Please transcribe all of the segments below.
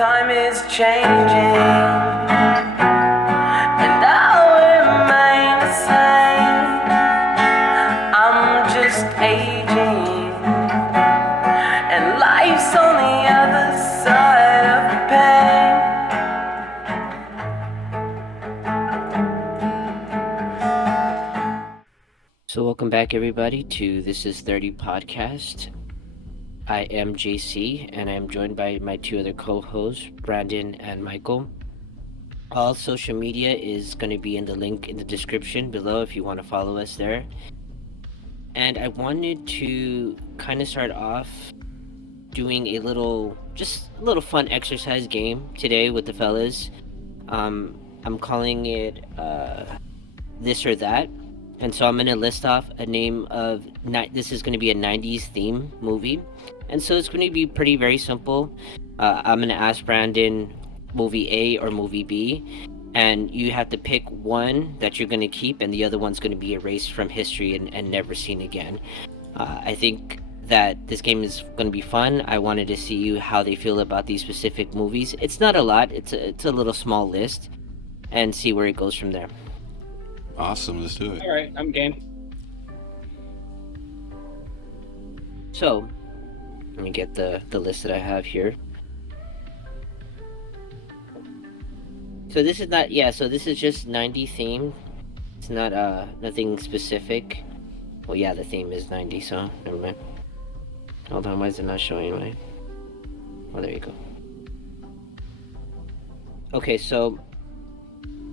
Time is changing, and I'll remain the same. I'm just aging, and life's on the other side of pain. So welcome back everybody to This is 30 podcast. I am JC and I am joined by my two other co-hosts, Brandon and Michael. All social media is going to be in the link in the description below if you want to follow us there. And I wanted to kind of start off doing a little fun exercise game today with the fellas. I'm calling it this or that. And so I'm going to list off a name of, this is going to be a 90s theme movie. And so it's going to be very simple. I'm going to ask Brandon movie A or movie B. And you have to pick one that you're going to keep and the other one's going to be erased from history and never seen again. I think that this game is going to be fun. I wanted to see how they feel about these specific movies. It's not a lot. It's a little small list. And see where it goes from there. Awesome, let's do it. All right, I'm game. So, let me get the list that I have here. So this is not, so this is just 90 themed. It's not nothing specific. Well, yeah, the theme is 90, so never mind. Hold on, why is it not showing my... Oh, there you go. Okay, so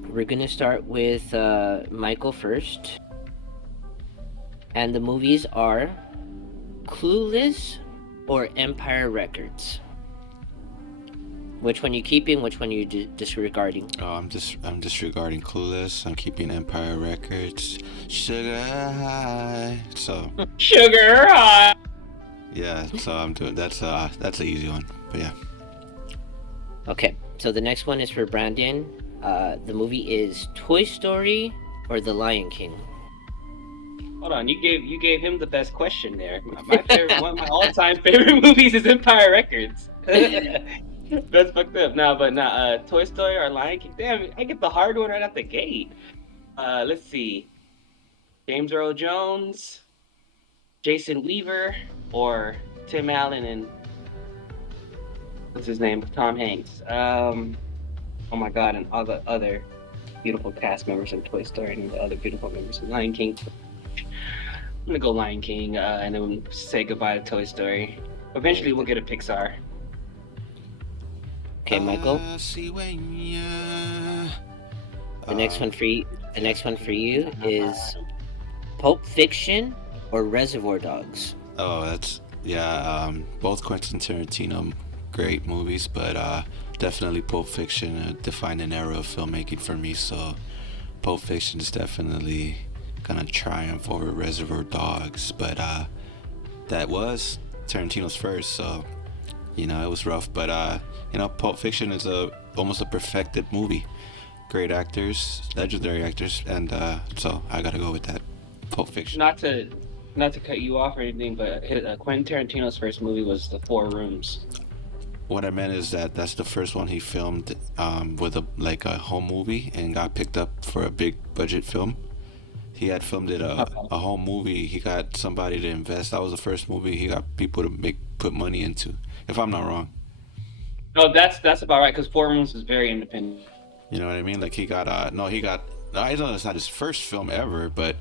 we're gonna start with Michael first. And the movies are Clueless or Empire Records. Which one you keeping? Which one you disregarding? Oh, I'm disregarding Clueless. I'm keeping Empire Records. Sugar High. So Sugar High. Yeah, so I'm doing that's an easy one. But yeah. Okay, so the next one is for Brandon. The movie is Toy Story or The Lion King. Hold on, you gave him the best question there. My favorite, one of my all-time favorite movies is Empire Records. That's fucked up. Toy Story or Lion King. Damn, I get the hard one right out the gate. Let's see. James Earl Jones, Jason Weaver, or Tim Allen and what's his name? Tom Hanks. Oh my god, and all the other beautiful cast members in Toy Story and the other beautiful members in Lion King. I'm gonna go Lion King and then say goodbye to Toy Story. Eventually we'll get a Pixar. Okay, Michael. The next one for you is Pulp Fiction or Reservoir Dogs. Oh, that's both Quentin Tarantino great movies, but definitely Pulp Fiction defined an era of filmmaking for me, so Pulp Fiction is definitely gonna triumph over Reservoir Dogs, but that was Tarantino's first, so it was rough, but Pulp Fiction is almost a perfected movie. Great actors, legendary actors, and so I gotta go with that. Pulp Fiction. Not to cut you off or anything, but Quentin Tarantino's first movie was The Four Rooms. What I meant is that's the first one he filmed with a home movie and got picked up for a big budget film. He had filmed it a home movie. He got somebody to invest. That was the first movie he got people to put money into, if I'm not wrong. No, that's about right, because Four Rooms is very independent. You know what I mean? Like I know it's not his first film ever, but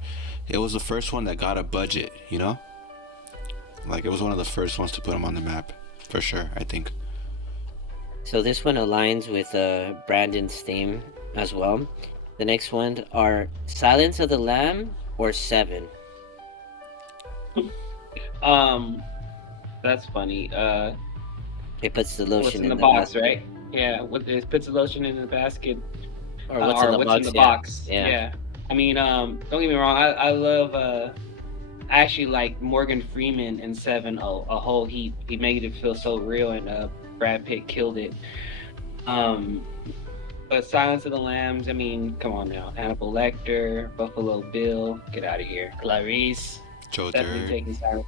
it was the first one that got a budget, Like it was one of the first ones to put him on the map, for sure, I think. So this one aligns with Brandon's theme as well. The next one are Silence of the Lamb or Seven. That's funny. It puts the lotion in the box, basket. Right? Yeah, it puts the lotion in the basket. Or what's in the box? Yeah. I mean, don't get me wrong. I love. I actually like Morgan Freeman in Seven a whole heap. He made it feel so real, and Brad Pitt killed it. But Silence of the Lambs, I mean, come on now. Hannibal Lecter, Buffalo Bill, get out of here. Clarice, Joe definitely taking Silence.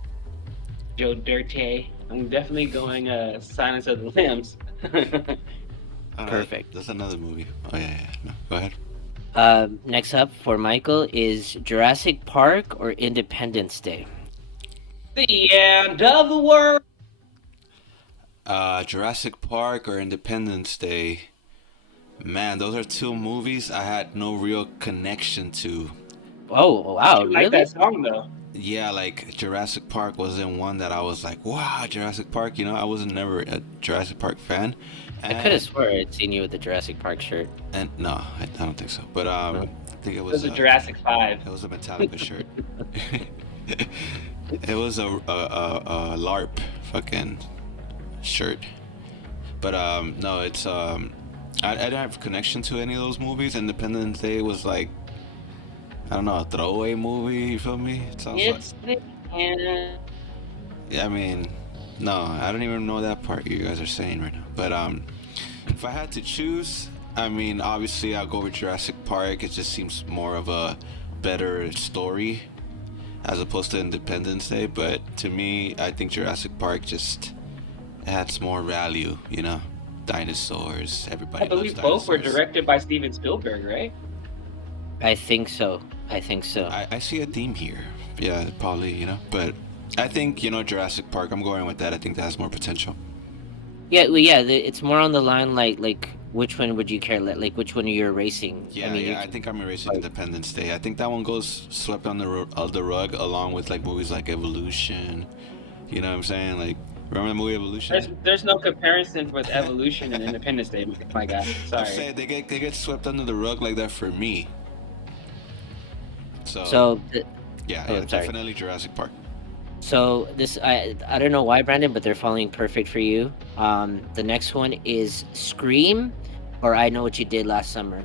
Joe Dirte. I'm definitely going Silence of the Lambs. Perfect. That's another movie. Oh yeah. No, go ahead. Next up for Michael is Jurassic Park or Independence Day. The end of the world. Jurassic Park or Independence Day. Man, those are two movies I had no real connection to. Oh wow, You like really? that song though? Yeah, like Jurassic Park wasn't one that I was like, wow, Jurassic Park. You know, I wasn't never a Jurassic Park fan. I could have And swore I'd seen you with the Jurassic Park shirt. no, I don't think so. But No? I think It was a Jurassic 5. it was a Metallica shirt. It was a LARP fucking shirt. But no, it's I didn't have a connection to any of those movies. Independence Day was like, I don't know, a throwaway movie. You feel me? It sounds like, It's the end. yeah. I mean, no, I don't even know that part you guys are saying right now. But if I had to choose, I mean, obviously I'll go with Jurassic Park. It just seems more of a better story as opposed to Independence Day. But to me, I think Jurassic Park just adds more value. You know, dinosaurs. Everybody I loves believe both were dinosaurs. directed by Steven Spielberg, right? I think so. I think so. I see a theme here. Yeah, probably, you know. But I think, you know, Jurassic Park, I'm going with that. I think that has more potential. Yeah, well, yeah. It's more on the line like which one would you care? Like which one you're racing? Yeah, I mean, yeah, I think I'm erasing Independence Day. I think that one goes swept on the rug along with like movies like Evolution. You know what I'm saying? Like, remember the movie Evolution? There's no comparison with Evolution and Independence Day, my guy. I'm Sorry. saying they get swept under the rug like that for me. So, so yeah, oh, yeah, I'm sorry. definitely Jurassic Park. So this I don't know why, Brandon, but they're falling perfect for you. The next one is Scream, or I Know What You Did Last Summer.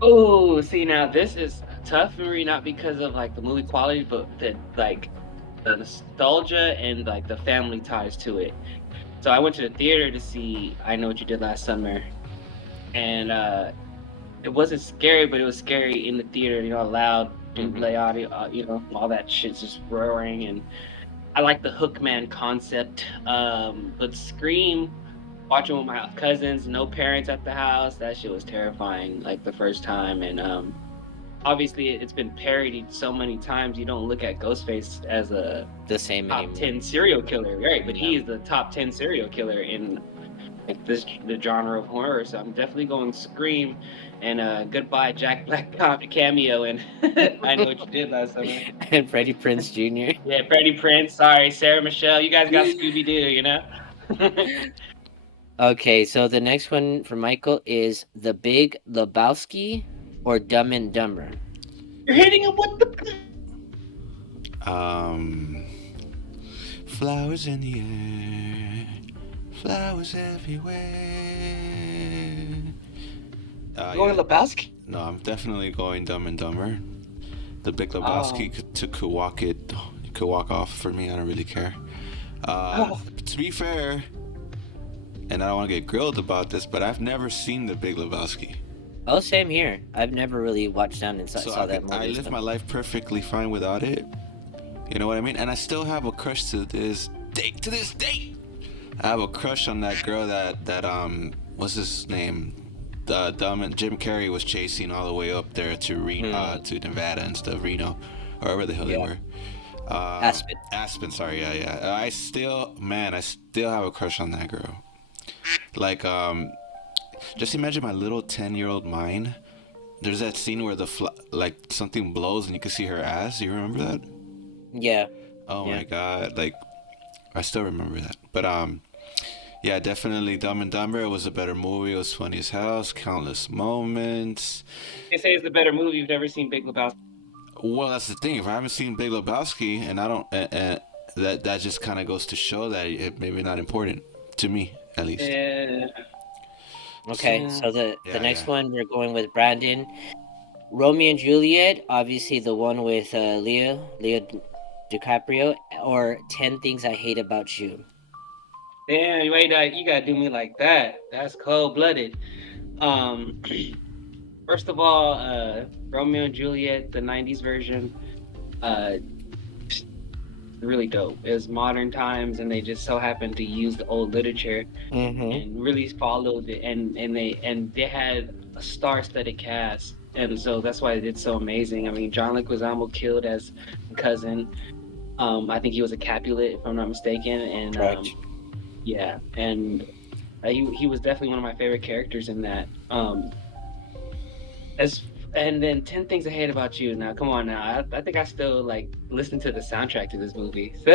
Oh, see now this is tough for me, not because of like the movie quality, but the nostalgia and like the family ties to it. So I went to the theater to see I Know What You Did Last Summer, and it wasn't scary, but it was scary in the theater. You know, loud display audio, you know, all that shit's just roaring, and I like the Hookman concept. But Scream, watching with my cousins, no parents at the house, that shit was terrifying. Like the first time, and obviously it's been parodied so many times. You don't look at Ghostface as a The same top anymore. 10 serial killer, right? But Yeah. he is the top 10 serial killer in like the genre of horror. So I'm definitely going Scream, and goodbye Jack Black cameo, and I Know What You Did Last Summer. And Freddie Prinze Jr. Yeah, Freddie Prince. Sorry, Sarah Michelle. You guys got Scooby Doo, you know. Okay, so the next one for Michael is The Big Lebowski or Dumb and Dumber. You're hitting him with the. Flowers in the air, flowers everywhere. Going Yeah. Lebowski. No, I'm definitely going Dumb and Dumber. The Big Lebowski could walk off for me. I don't really care. To be fair, and I don't want to get grilled about this, but I've never seen The Big Lebowski. Oh, same here. I've never really watched down and So saw that movie. I live so- my life perfectly fine without it. You know what I mean? And I still have a crush to this day. To this day, I have a crush on that girl that what's his name? The dumb and Jim Carrey was chasing all the way up there to to Nevada and stuff, Reno, or wherever the hell they were. Aspen. Aspen, sorry, yeah. I still have a crush on that girl. Like, just imagine my little 10-year-old mind. There's that scene where like something blows and you can see her ass. You remember that? Yeah. Oh Yeah. my god, like I still remember that. But yeah, definitely Dumb and Dumber. It was a better movie. It was funny as hell. Countless moments. They say it's the better movie. You've never seen Big Lebowski. Well, that's the thing. If I haven't seen Big Lebowski, and I don't, that just kind of goes to show that it maybe not important to me, at least. Yeah. Okay, so the Yeah, next yeah. one we're going with Brandon. Romeo and Juliet, obviously the one with Leo DiCaprio, or 10 Things I Hate About You. Damn, wait, you gotta do me like that. That's cold blooded. First of all, Romeo and Juliet, the '90s version. really dope. It was modern times, and they just so happened to use the old literature Mm-hmm. and really followed it, and they had a star-studded cast, and so that's why it's so amazing. I mean, John Leguizamo killed as cousin. I think he was a Capulet, if I'm not mistaken, and Correct. yeah, and he was definitely one of my favorite characters in that. As and then 10 Things I Hate About You. Now, come on now. I think I still like listen to the soundtrack to this movie. So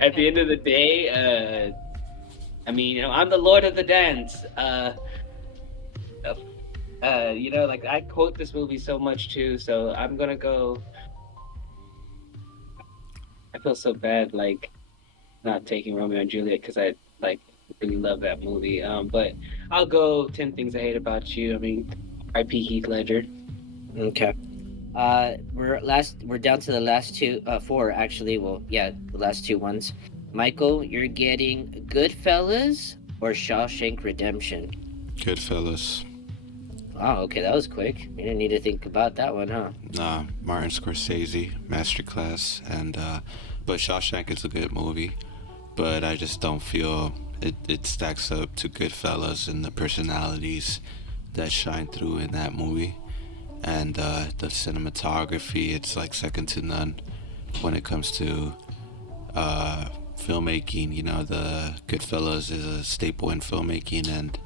at the end of the day, I mean, I'm the Lord of the Dance. Uh, like I quote this movie so much too. So I'm gonna go. I feel so bad, like not taking Romeo and Juliet because I like really love that movie. But I'll go 10 Things I Hate About You. I mean, R.I.P. Heath Ledger. Okay. We're down to the last two, four actually. Well, yeah, the last two ones. Michael, you're getting Goodfellas or Shawshank Redemption. Goodfellas. Oh, okay, that was quick. You didn't need to think about that one, huh? Nah, Martin Scorsese, masterclass, and but Shawshank is a good movie, but I just don't feel it stacks up to Goodfellas and the personalities that shine through in that movie, and the cinematography. It's like second to none when it comes to filmmaking. The Goodfellas is a staple in filmmaking, and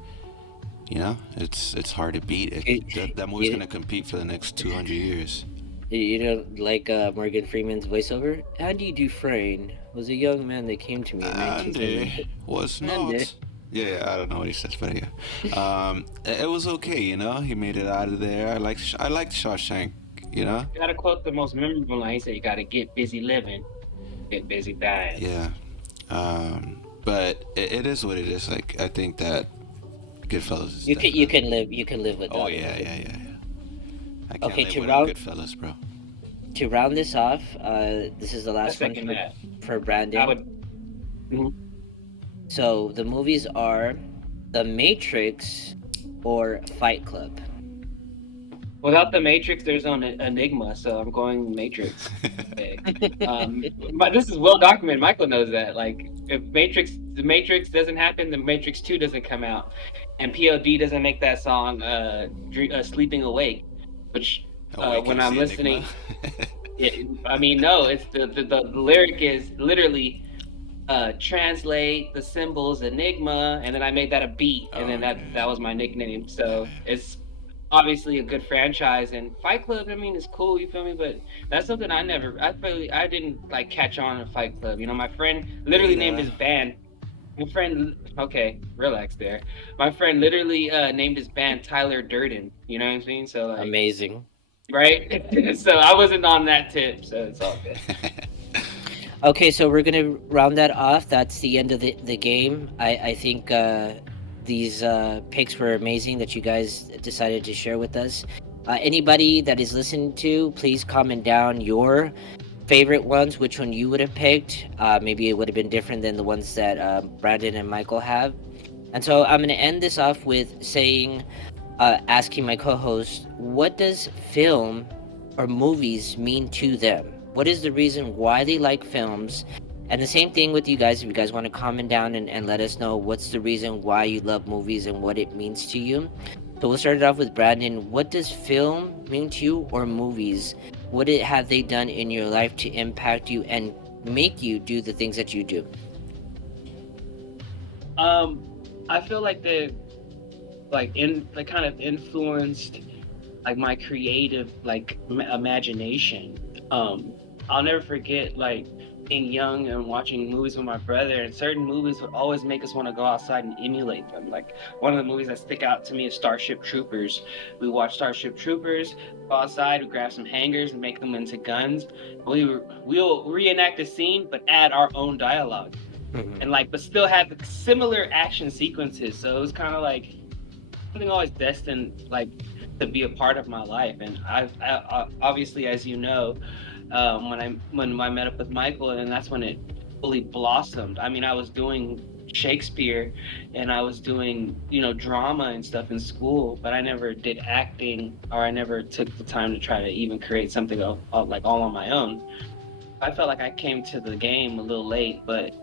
it's hard to beat. You, That movie's you, gonna compete for the next 200 years. you don't like Morgan Freeman's voiceover? Andy Dufresne was a young man that came to me in Andy 1970. was Andy. not. Yeah, I don't know what he says, but yeah, it was okay. He made it out of there. I liked Shawshank. You know, You gotta quote the most memorable line. He said, "You gotta get busy living, get busy dying." yeah. But it is what it is. Like I think that Goodfellas is definitely. You can live Oh without it. yeah, yeah, yeah, yeah. I can't Okay, live without Goodfellas, bro. to round this off, this is the I last one second that. for I Brandon. would. Mhm. So the movies are The Matrix or Fight Club. Without the Matrix, there's no Enigma, so I'm going Matrix. Okay. But this is well documented. Michael knows that. Like, if the Matrix doesn't happen, the Matrix 2 doesn't come out, and POD doesn't make that song, "Sleeping Awake," which when Awakens I'm the Enigma. listening, I mean, no, it's the lyric is literally translate the symbols Enigma, and then I made that a beat, and Oh, then that okay. was my nickname. Yeah, So it's obviously a good franchise, and Fight Club, I mean, is cool. You feel me? But that's something I didn't like catch on in Fight Club. My friend literally named Beta. his band. My friend, okay, relax there. My friend literally named his band Tyler Durden. You know what I'm saying? So like, Amazing. right? So I wasn't on that tip, so it's all good. Okay, so we're gonna round that off. That's the end of the game. I think these picks were amazing that you guys decided to share with us. Anybody that is listening to, please comment down your favorite ones, which one you would have picked. Maybe it would have been different than the ones that Brandon and Michael have. And so I'm gonna end this off with saying, asking my co-host, what does film or movies mean to them? What is the reason why they like films? And the same thing with you guys. If you guys want to comment down and let us know what's the reason why you love movies and what it means to you. So we'll start it off with Brandon. What does film mean to you, or movies? Have they done in your life to impact you and make you do the things that you do? Um, I feel like they kind of influenced like my creative like imagination. I'll never forget like being young and watching movies with my brother, and certain movies would always make us want to go outside and emulate them. Like one of the movies that stick out to me is Starship Troopers. We watch Starship Troopers, go outside, we grab some hangers and make them into guns. We'll reenact the scene but add our own dialogue, Mhm. and like but still have similar action sequences. So it was kind of like something always destined like to be a part of my life. And I obviously, as you know, when I met up with Michael, and that's when it fully blossomed. I mean, I was doing Shakespeare, and I was doing drama and stuff in school, but I never did acting, or I never took the time to try to even create something like all on my own. I felt like I came to the game a little late, but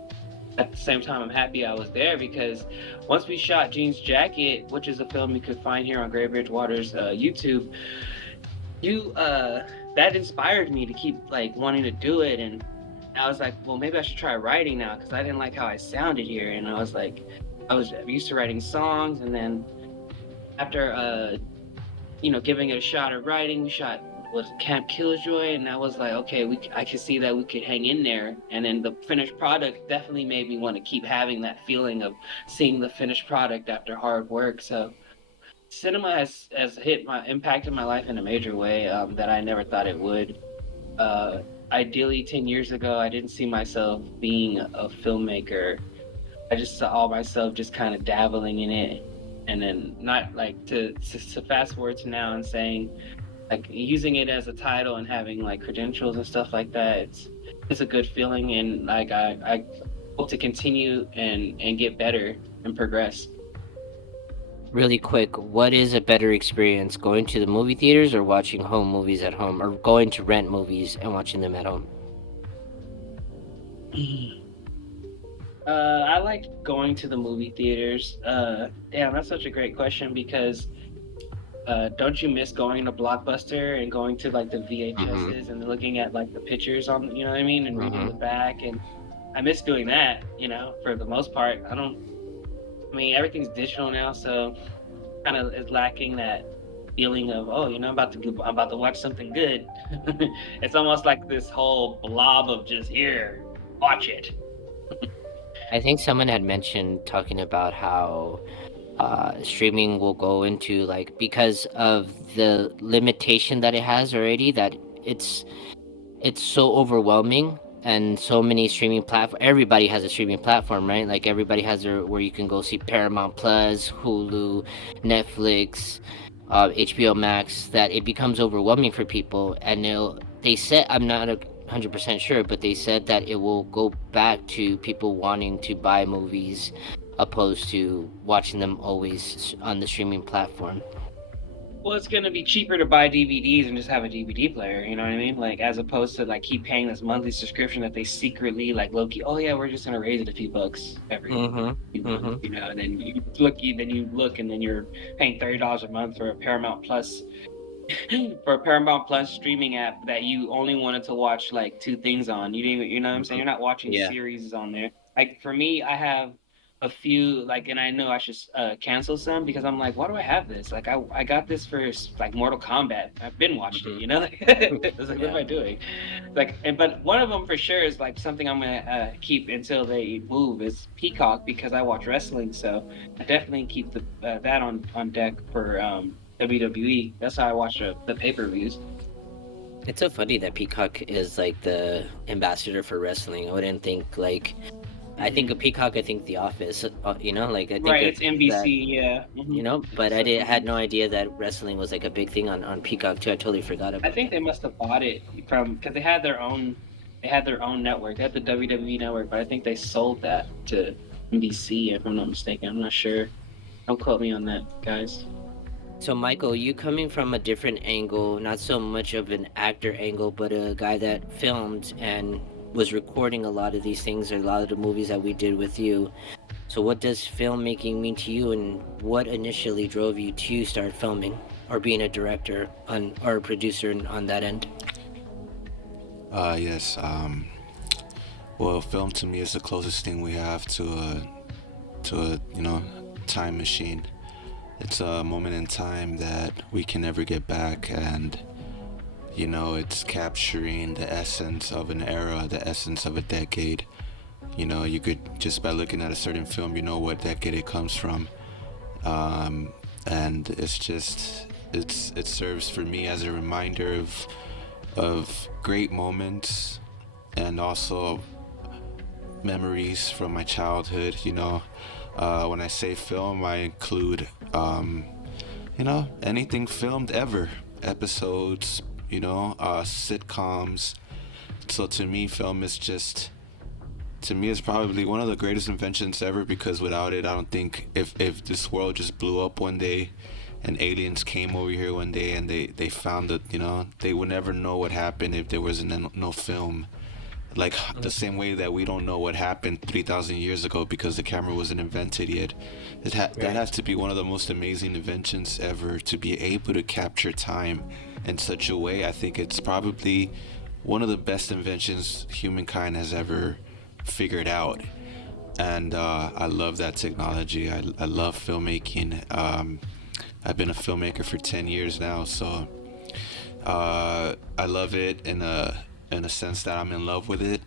at the same time, I'm happy I was there because once we shot Jean's Jacket, which is a film you could find here on Gray Bridgewater's YouTube, you that inspired me to keep like wanting to do it, and I was like, well, maybe I should try writing now because I didn't like how I sounded here, and I was like, I was used to writing songs, and then after giving it a shot of writing, we shot was Camp Killjoy, and I was like, okay, I could see that we could hang in there, and then the finished product definitely made me want to keep having that feeling of seeing the finished product after hard work. So cinema has impacted my life in a major way that I never thought it would. Uh, Ideally, 10 years ago, I didn't see myself being a filmmaker. I just saw myself just kind of dabbling in it, and then not like to fast forward to now and saying like using it as a title and having like credentials and stuff like that. It's a good feeling, and like I hope to continue and get better and progress. Really quick, what is a better experience, going to the movie theaters or watching home movies at home, or going to rent movies and watching them at home? I like going to the movie theaters. Damn, that's such a great question because don't you miss going to Blockbuster and going to like the Mm-hmm. VHSs and looking at like the pictures on, you know what I mean, and reading the Mm-hmm. back, and I miss doing that, for the most part. I mean, everything's digital now, so kind of is lacking that feeling of, oh, I'm about to watch something good. It's almost like this whole blob of just here, watch it. I think someone had mentioned talking about how streaming will go into, like, because of the limitation that it has already, that it's it's so overwhelming, and so many streaming platform, everybody has a streaming platform, right? Like everybody has their, where you can go see Paramount Plus, Hulu, Netflix, HBO Max, that it becomes overwhelming for people. And they said, I'm not 100% sure, but they said that it will go back to people wanting to buy movies opposed to watching them always on the streaming platform. Well, it's gonna be cheaper to buy DVDs and just have a DVD player. You know what I mean? Like as opposed to like keep paying this monthly subscription that they secretly like low key. Oh yeah, we're just gonna raise it a few bucks every few Mm-hmm. months. Mm-hmm. And then you look, and then you're paying $30 a month for a Paramount Plus for a Paramount Plus streaming app that you only wanted to watch like two things on. You didn't, you know what I'm saying? Mm-hmm. You're not watching Yeah. series on there. Like for me, I have a few like, and I know I should cancel some because I'm like, why do I have this? Like I got this for like Mortal Kombat. I've been watched it, Mm-hmm. you know? It's like, what am Yeah. I doing? Like, but one of them for sure is like something I'm gonna keep until they move is Peacock because I watch wrestling, so I definitely keep that on deck for WWE. That's how I watch the pay-per-views. It's so funny that Peacock is like the ambassador for wrestling. I wouldn't think, like, I think of Peacock, I think The Office, like I think Right, of it's that, NBC, yeah. but I So had no idea that wrestling was like a big thing on Peacock too. I totally forgot I about think that. they must have bought it from because they had their own network. They had the WWE network, but I think they sold that to NBC if I'm not mistaken. I'm not sure. Don't quote me on that, guys. So Michael, you coming from a different angle, not so much of an actor angle, but a guy that filmed and was recording a lot of these things, or a lot of the movies that we did with you. So what does filmmaking mean to you, and what initially drove you to start filming or being a director on, or a producer on that end? Yes. Well, film to me is the closest thing we have to a time machine. It's a moment in time that we can never get back, and it's capturing the essence of an era, the essence of a decade. You could, just by looking at a certain film, you know what decade it comes from. And it serves for me as a reminder of great moments, and also memories from my childhood. When I say film, I include anything filmed ever, episodes, sitcoms. So to me, film is just, to me, it's probably one of the greatest inventions ever, because without it, I don't think, if this world just blew up one day and aliens came over here one day and they found it, they would never know what happened if there was no film. Like the same way that we don't know what happened 3,000 years ago because the camera wasn't invented yet. That has to be one of the most amazing inventions ever, to be able to capture time in such a way. I think it's probably one of the best inventions humankind has ever figured out. And I love that technology. I love filmmaking. I've been a filmmaker for 10 years now, so I love it in a sense that I'm in love with it.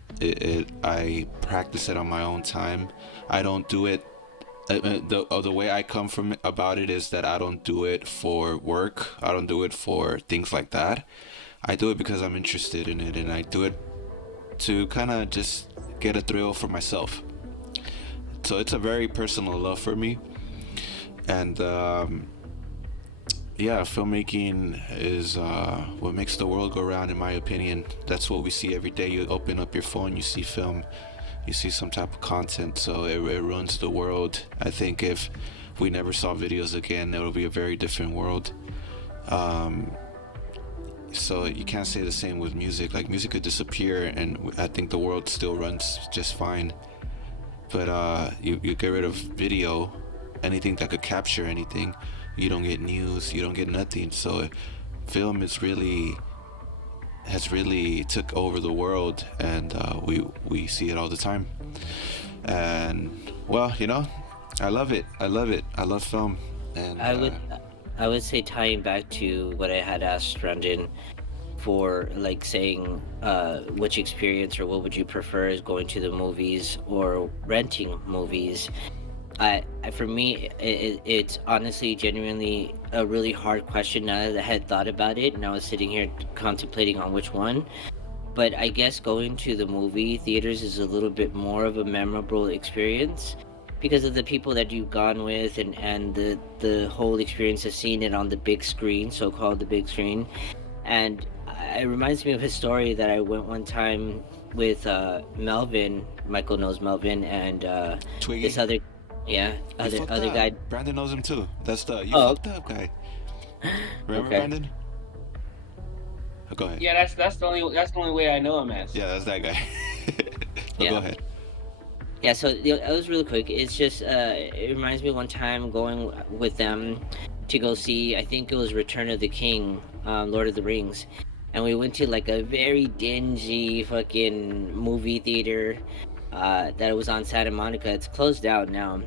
I practice it on my own time. I don't do it. The way I come from it, about it, is that I don't do it for work. I don't do it for things like that. I do it because I'm interested in it, and I do it to kind of just get a thrill for myself. So it's a very personal love for me, and yeah, filmmaking is what makes the world go round, in my opinion. That's what we see every day. You open up your phone, you see film, you see some type of content, so it runs the world. I think if we never saw videos again, it would be a very different world. So you can't say the same with music. Like, music could disappear, and I think the world still runs just fine. But you get rid of video, anything that could capture anything, you don't get news, you don't get nothing. So film has really took over the world, and we see it all the time. And well, I love it. I love film. And I would say, tying back to what I had asked Brandon, for like saying which experience or what would you prefer, is going to the movies or renting movies. For me, it's honestly, genuinely a really hard question now that I had thought about it, and I was sitting here contemplating on which one. But I guess going to the movie theaters is a little bit more of a memorable experience because of the people that you've gone with, and the whole experience of seeing it on the big screen, so-called the big screen. And it reminds me of a story that I went one time with Melvin. Michael knows Melvin, and Twiggy. this other, yeah, You other fucked guy. up. Brandon knows him too. That's the you Oh. fucked up guy. Remember Okay. Brandon? Oh, go ahead. Yeah, that's the only way I know him as. Yeah, that's that guy. Oh, Yeah. go ahead. Yeah, so it was really quick. It's just it reminds me of one time going with them to go see, I think it was Return of the King, Lord of the Rings, and we went to like a very dingy fucking movie theater that was on Santa Monica. It's closed down now,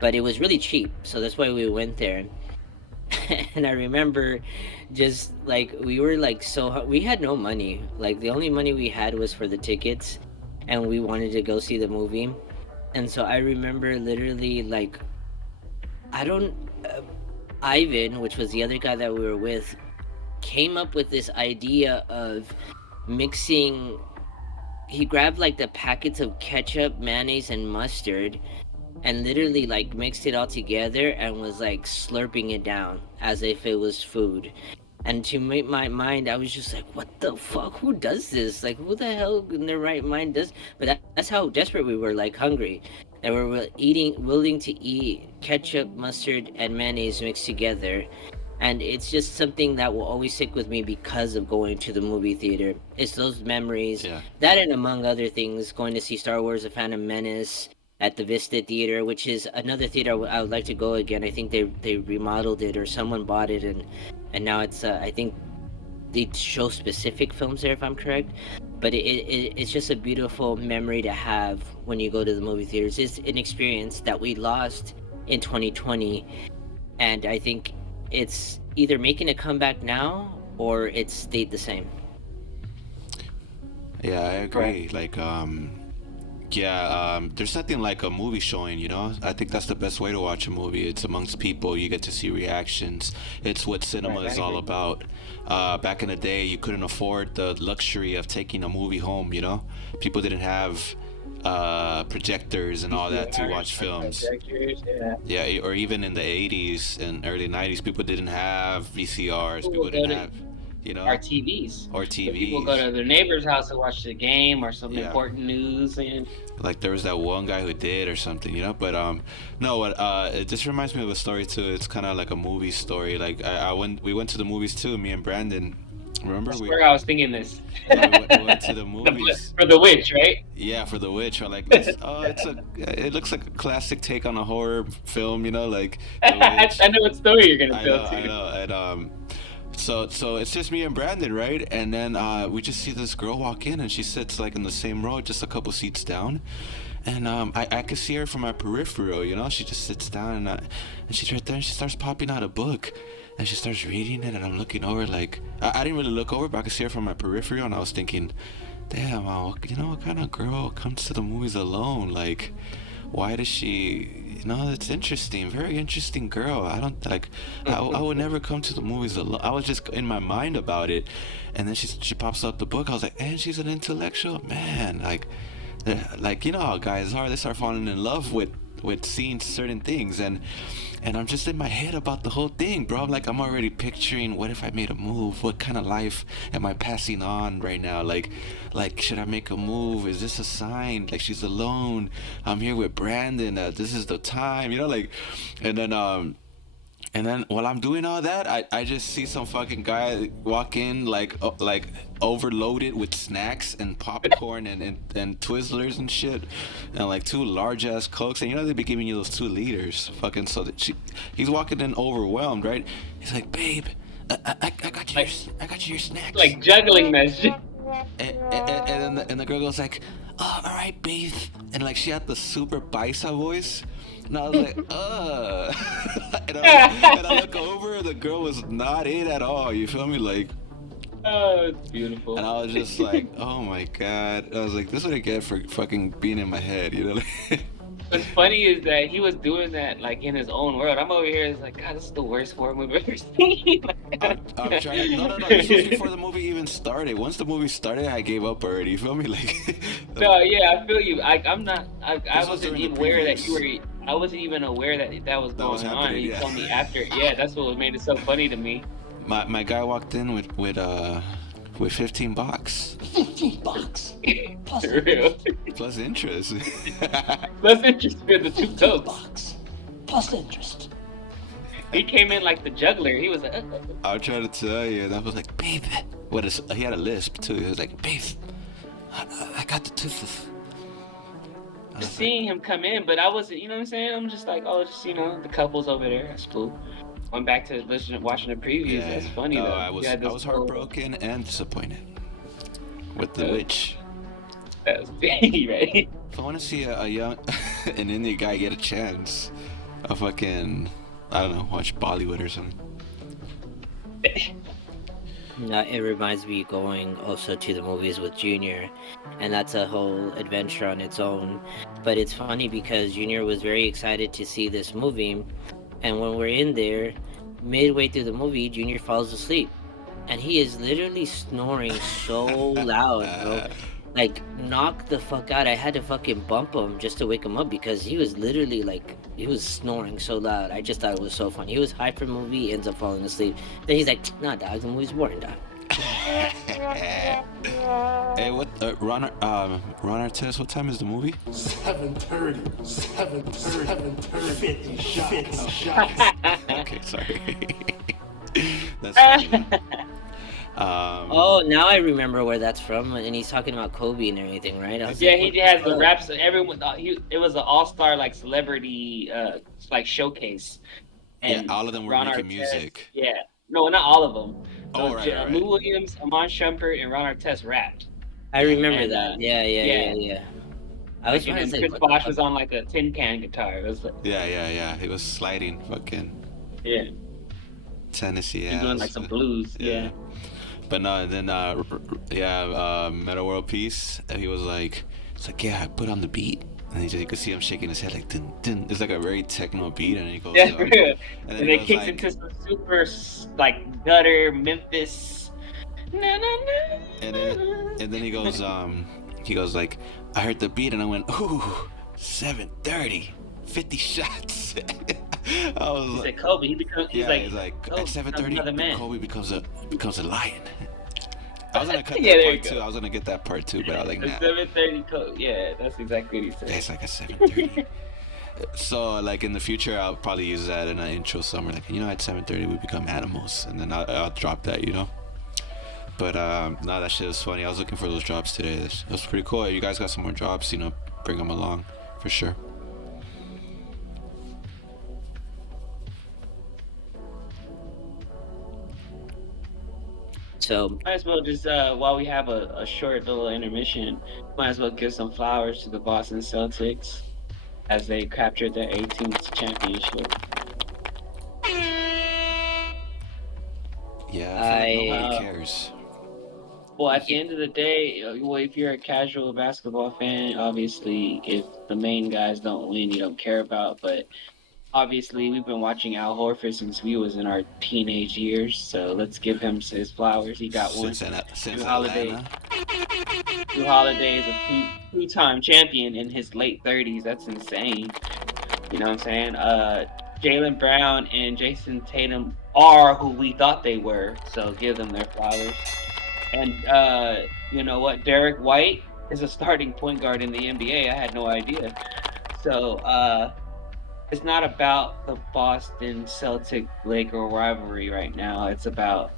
but it was really cheap, so that's why we went there. And I remember just like we were like we had no money. Like, the only money we had was for the tickets, and we wanted to go see the movie. And so I remember literally, like, I don't Ivan, which was the other guy that we were with, came up with this idea of mixing. He grabbed like the packets of ketchup, mayonnaise, and mustard, and literally like mixed it all together and was like slurping it down as if it was food. And to make my mind, I was just like, what the fuck? Who does this? Like, who the hell in their right mind does? But that's how desperate we were, like hungry. That we were willing to eat ketchup, mustard, and mayonnaise mixed together. And it's just something that will always stick with me because of going to the movie theater. It's those memories. Yeah. That, and among other things, going to see Star Wars: The Phantom Menace at the Vista Theater, which is another theater I would like to go again. I think they remodeled it, or someone bought it, and now it's I think they show specific films there, if I'm correct. But it's just a beautiful memory to have when you go to the movie theaters. It's an experience that we lost in 2020, and I think it's either making a comeback now or it's stayed the same. Yeah, I agree. Like, there's nothing like a movie showing, I think that's the best way to watch a movie. It's amongst people, you get to see reactions. It's what cinema is all about. Back in the day, you couldn't afford the luxury of taking a movie home, People didn't have projectors and all that to watch films. Yeah, or even in the 80s and early 90s, people didn't have VCRs, people didn't have, Our TVs. or So TVs. people go to their neighbor's house to watch the game or some Yeah. important news, and Like, there was that one guy who did or something, But no, what it just reminds me of a story too. It's kind of like a movie story. Like, we went to the movies too, me and Brandon. Remember I swear I was thinking this. we went to the movies. For the witch, right? Yeah, for The Witch. We're like, let's. Oh, it looks like a classic take on a horror film, you know, like The Witch. I know what story you're gonna I tell know, too. I know, and so it's just me and Brandon, right? And then we just see this girl walk in, and she sits like in the same row, just a couple seats down. And I could see her from my peripheral, you know. She just sits down, and she's right there, and she starts popping out a book, and she starts reading it, and I'm looking over, like I didn't really look over, but I could see her from my peripheral, and I was thinking, damn, you know, what kind of girl comes to the movies alone? Like, why does she? You know, it's interesting, very interesting girl. I don't like. I would never come to the movies alone. I was just in my mind about it, and then she pops out the book. I was like, and she's an intellectual man, like you know how guys are. They start falling in love with seeing certain things, and I'm just in my head about the whole thing, bro. I'm already picturing, what if I made a move? What kind of life am I passing on right now? Like should I make a move? Is this a sign? Like, she's alone. I'm here with Brandon. This is the time, you know, like, and then while I'm doing all that, I just see some fucking guy walk in, like overloaded with snacks and popcorn and Twizzlers and shit, and like 2 large ass Cokes, and you know they be giving you those 2 liters, fucking. So that he's walking in overwhelmed, right? He's like, babe, I got you, I got you your snacks. Like juggling that shit. And the girl goes like, oh, all right, babe, and like she had the super paisa voice. And I was like, and I look over, the girl was not in at all. You feel me? Like, Oh, it's beautiful. and I was just like, oh my god. I was like, this is what I get for fucking being in my head, you know? What's funny is that he was doing that like in his own world. I'm over here, it's like, God, this is the worst horror movie I've ever seen. I'm trying. No. This was before the movie even started. Once the movie started, I gave up already. You feel me? Like, No, yeah, I feel you. I'm not. I was wasn't during the even aware that previews. you were. I wasn't even aware that was That was going on. happening, You yeah. told me after. Yeah, that's what made it so funny to me. my guy walked in with $15 $15 plus For real. plus interest. Plus interest for the 2 Cokes. $15 plus interest. He came in like the juggler. He was like, I'm trying to tell you, and I was like, babe, he had a lisp too. He was like, babe, I got the tooth. just seeing him come in, but I wasn't. You know what I'm saying? I'm just like, oh, just the couple's over there. That's cool. Went back to watching the previews. Yeah. That's funny though. I was You had this whole- heartbroken and disappointed with The Witch. That was right. If I want to see a young, an Indian guy get a chance, I don't know, watch Bollywood or something. It reminds me going also to the movies with Junior, and that's a whole adventure on its own. But it's funny because Junior was very excited to see this movie, and when we're in there, midway through the movie, Junior falls asleep, and he is literally snoring so loud, bro. Like, knock the fuck out. I had to fucking bump him just to wake him up because he was literally like, he was snoring so loud. I just thought it was so funny. He was hyped for the movie, ends up falling asleep. Then he's like, nah, dog, the movie's boring, dog. Hey, what, Ron Artest, what time is the movie? 7:30. 7:30. 50 shots. Okay, sorry. That's funny. Oh, now I remember where that's from, and he's talking about Kobe and everything, right? I was Yeah, like, he what the has the fuck? raps. Everyone, it was an all-star like celebrity like showcase. Yeah, all of them were Ron making Artest- music. Yeah, no, not all of them. Oh, So, right. Lou Williams, Amon Shumpert, and Ron Artest rapped. I remember And, that. Yeah. I was And trying to then say, Chris what the Bosh fuck? was on like a tin can guitar. It was like, Yeah. He was sliding fucking yeah, Tennessee. he's doing like some blues. Yeah. But no, then Meta World Peace. He was like, it's like, yeah, I put on the beat, and you could see him shaking his head like, dun, dun. It's like a very techno beat, and he goes, Yeah, for real. and And he it goes kicks like, into some super like gutter Memphis. Na, na, na, and then he goes like, I heard the beat, and I went, ooh, 7:30, 50 shots. I was He like, said Kobe. He's he's like like, Kobe at becomes another 7:30, man. Kobe becomes a lion. I was gonna cut Yeah, that there you part too. go. I was gonna get that part too, but I was like, nah. 7:30 Kobe. Yeah, that's exactly what he said. It's like a 7:30. So like in the future, I'll probably use that in an intro somewhere. Like, at 7:30 we become animals, and then I'll drop that, But no, that shit was funny. I was looking for those drops today. It was pretty cool. You guys got some more drops, bring them along for sure. So Might as well just while we have a short little intermission, might as well give some flowers to the Boston Celtics as they captured their 18th championship. Yeah, I feel like nobody I cares. Well, at the end of the day, well, if you're a casual basketball fan, obviously, if the main guys don't win, you don't care about. But obviously, we've been watching Al Horford since we was in our teenage years, so let's give him his flowers. He got one. Since Drew Holiday. Atlanta. Drew Holiday is a two-time champion in his late 30s. That's insane. You know what I'm saying? Jaylen Brown and Jason Tatum are who we thought they were, so give them their flowers. And you know what? Derek White is a starting point guard in the NBA. I had no idea. So it's not about the Boston Celtic Laker rivalry right now. It's about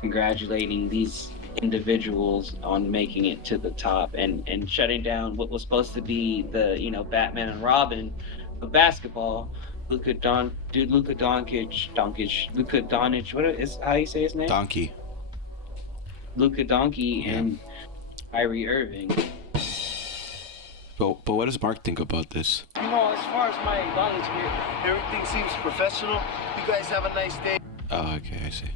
congratulating these individuals on making it to the top and shutting down what was supposed to be the Batman and Robin of basketball. Luka Doncic. What is how you say his name? Donkey. Luka Doncic Yeah. and Kyrie Irving. But what does Mark think about this? As far as my knowledge here, everything seems professional. You guys have a nice day. Oh, okay, I see.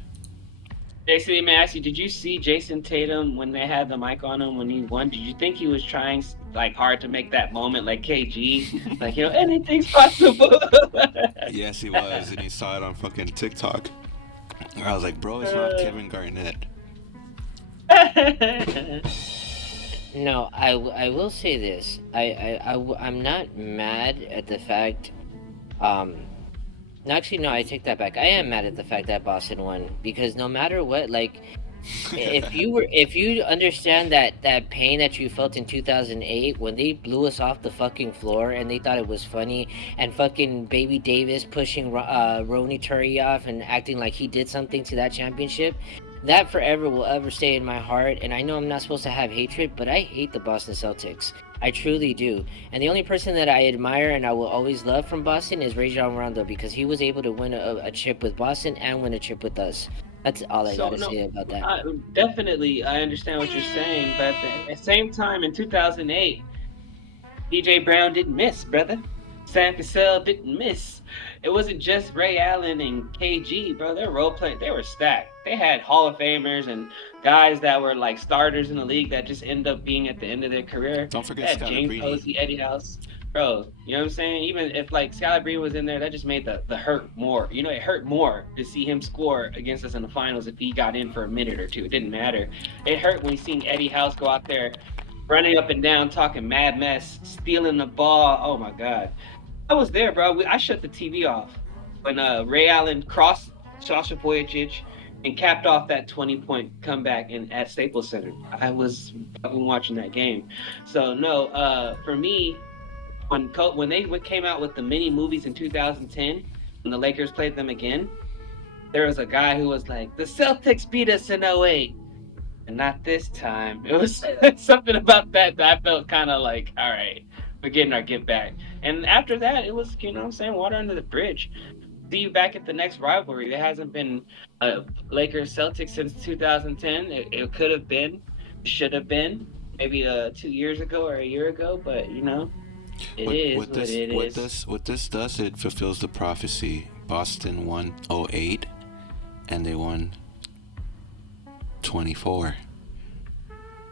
Jason, let me ask you, did you see Jason Tatum when they had the mic on him when he won? Did you think he was trying like hard to make that moment like KG? Like, anything's possible. Yes, he was, and he saw it on fucking TikTok. I was like, bro, it's not Kevin Garnett. No, I will say this. I'm not mad at the fact. Actually, no, I take that back. I am mad at the fact that Boston won because no matter what, like, if you understand that pain that you felt in 2008 when they blew us off the fucking floor and they thought it was funny and fucking Baby Davis pushing Ronny Turi off and acting like he did something to that championship. That forever will ever stay in my heart, and I know I'm not supposed to have hatred, but I hate the Boston Celtics. I truly do. And the only person that I admire and I will always love from Boston is Rajon Rondo because he was able to win a chip with Boston and win a chip with us. That's all I gotta say about that. Definitely, I understand what you're saying, but at the same time, in 2008, DJ Brown didn't miss, brother. Sam Cassell didn't miss. It wasn't just Ray Allen and KG, bro. Their role play, they were stacked. They had Hall of Famers and guys that were like starters in the league that just end up being at the end of their career. Don't forget James Scalabrine. Posey, Eddie House. Bro, you know what I'm saying? Even if like Scalabrine was in there, that just made the hurt more. It hurt more to see him score against us in the finals if he got in for a minute or two. It didn't matter. It hurt when you seen Eddie House go out there running up and down, talking mad mess, stealing the ball. Oh my God. I was there, bro. I shut the TV off when Ray Allen crossed Sasha Bojacic and capped off that 20-point comeback at Staples Center. I was fucking watching that game. So no, for me, when they came out with the mini movies in 2010, when the Lakers played them again, there was a guy who was like, "The Celtics beat us in 08, and not this time." It was something about that I felt kind of like, all right, we're getting our get back. And after that, it was, water under the bridge. See you back at the next rivalry. There hasn't been Lakers Celtics since 2010. It could have been, should have been, maybe 2 years ago or a year ago, but what this does, it fulfills the prophecy. Boston won 08 and they won 24.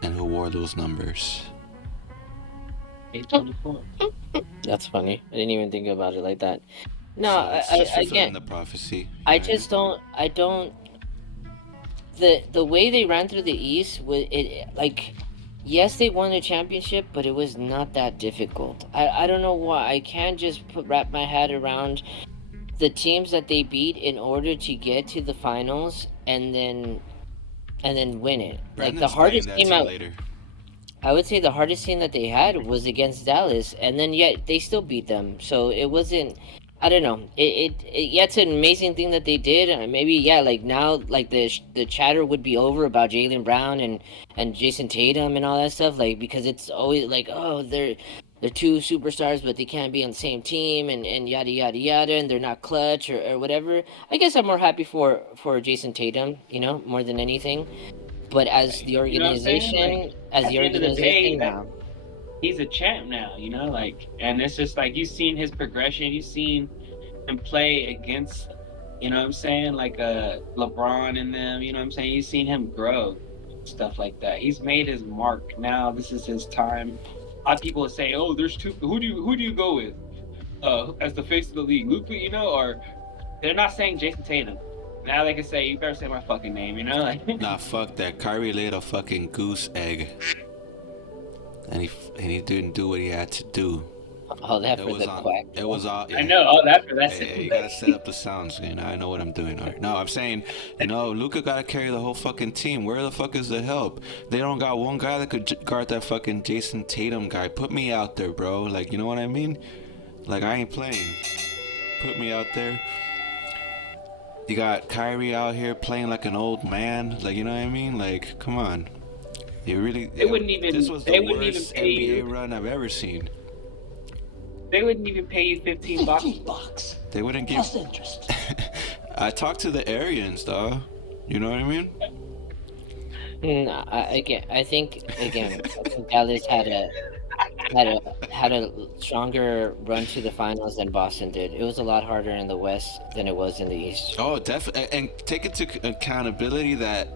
And who wore those numbers? 824. That's funny. I didn't even think about it like that. No, So it's just fulfilling again, the prophecy. I right? just don't. The way they ran through the East, yes, they won the championship, but it was not that difficult. I don't know why. I can't just wrap my head around the teams that they beat in order to get to the finals and then win it. Brandon's the hardest playing that team team out. later. I would say the hardest team that they had was against Dallas, and then yet they still beat them. So it wasn't. I don't know. Yeah, it's an amazing thing that they did. Maybe yeah, like now, like the chatter would be over about Jaylen Brown and Jason Tatum and all that stuff. Like because it's always like, oh, they're two superstars, but they can't be on the same team, and yada yada yada, and they're not clutch or whatever. I guess I'm more happy for Jason Tatum, more than anything. But You know what I'm saying? Like as at the the end of the day, organization now. he's a champ now. Like, and it's just like you've seen his progression. You've seen him play against, what I'm saying, like LeBron and them. You know what I'm saying? You've seen him grow, stuff like that. He's made his mark. Now this is his time. A lot of people say, "Oh, there's two. Who do you go with? As the face of the league, Luka, or they're not saying Jason Tatum. Now they can say, you better say my fucking name, Like, Nah, fuck that. Kyrie laid a fucking goose egg, and he didn't do what he had to do. Oh, that It for was the on. quack. It was all. I Yeah. know. Oh, that's Hey, it. you gotta set up the sounds. I know what I'm doing. All right. No, I'm saying, Luca gotta carry the whole fucking team. Where the fuck is the help? They don't got one guy that could guard that fucking Jason Tatum guy. Put me out there, bro. Like, you know what I mean? Like, I ain't playing. Put me out there. You got Kyrie out here playing like an old man. Like, you know what I mean? Like, come on. You really. They wouldn't even. This was They the wouldn't even worst pay NBA you. run I've ever seen. They wouldn't even pay you $15. $15. They wouldn't give. Plus interest. I talked to the Aryans, dog. You know what I mean? I think Dallas had a stronger run to the finals than Boston did. It was a lot harder in the West than it was in the East. Oh, definitely. And take into accountability that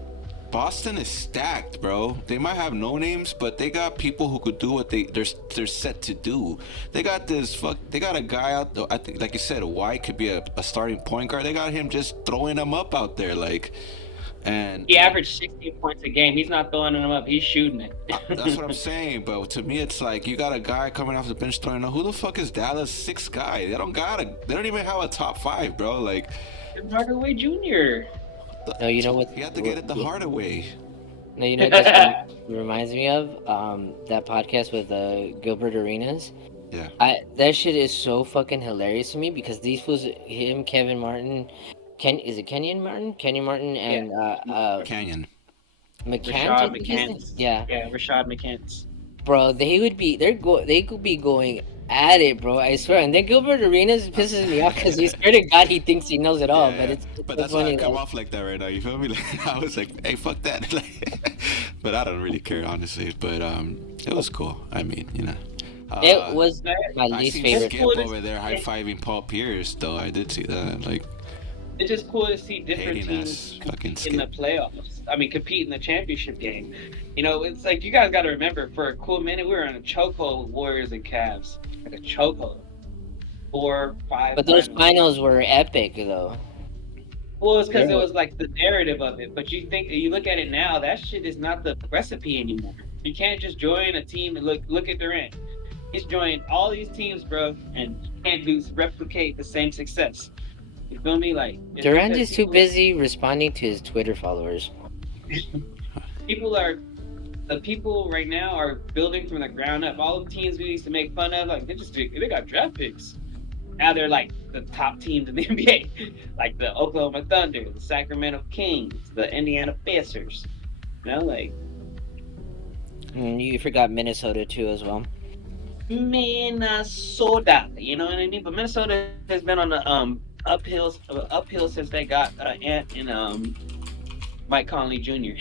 Boston is stacked, bro. They might have no names, but they got people who could do what they're set to do. They got They got a guy out there. I think, like you said, White could be a starting point guard. They got him just throwing them up out there, like. And He averaged 16 points a game. He's not throwing them up. He's shooting it. that's what I'm saying. But to me, it's like you got a guy coming off the bench throwing. Who the fuck is Dallas' sixth guy? They don't even have a top five, bro. Like. Hardaway Jr. No, you know what? You have to get it the harder way. No, you know what this reminds me of? That podcast with Gilbert Arenas. Yeah. That shit is so fucking hilarious to me because these fools, him, Kevin Martin, is it Kenyon Martin? Kenyon Martin and Canyon. McCants, Rashad I think his name? McCants. Yeah, Rashad McCants. bro, they could be going at it, bro. I swear. And then Gilbert Arenas pisses me off because he swear to God he thinks he knows it all, but it's but so that's why funny. I come off like that right now. You feel me? Like, I was like, hey, fuck that. Like, but I don't really care, honestly. But it was cool. I mean, It was my I least seen favorite. Skip over there high fiving Paul Pierce, though. I did see that. Like, It's just cool to see different hating teams ass fucking compete in the Skip. playoffs. I mean, compete in the championship game. It's like you guys got to remember, for a cool minute, we were in a chokehold with Warriors and Cavs. Like a chokehold. 4, 5. But those finals were epic, though. Well, it's because it was like the narrative of it. But you look at it now, that shit is not the recipe anymore. You can't just join a team and look at Durant. He's joined all these teams, bro, and can't replicate the same success. You feel me? Like Durant is too busy responding to his Twitter followers. The people right now are building from the ground up. All the teams we used to make fun of, like they got draft picks. Now they're like the top teams in the NBA, like the Oklahoma Thunder, the Sacramento Kings, the Indiana Pacers. Like You forgot Minnesota too as well. Minnesota. You know what I mean? But Minnesota has been on the uphill since they got Ant and Mike Conley Jr.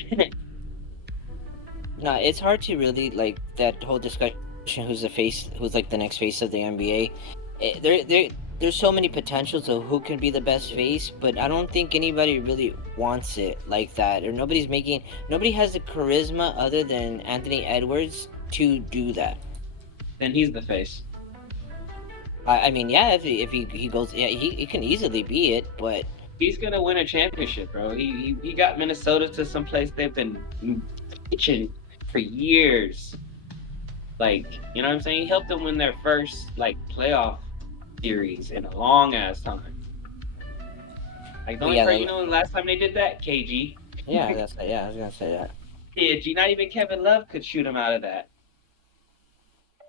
No, it's hard to really like that whole discussion. Who's like the next face of the NBA? There's so many potentials of who can be the best face, but I don't think anybody really wants it like that, or nobody has the charisma other than Anthony Edwards to do that. Then he's the face. I mean, yeah, if he goes, yeah, he can easily be it, but He's gonna win a championship, bro. He got Minnesota to some place they've been itching for years. Like, you know what I'm saying? He helped them win their first playoff series in a long ass time. Like the only person, the last time they did that, KG. Yeah, I was gonna say that. Yeah, G. Not even Kevin Love could shoot him out of that.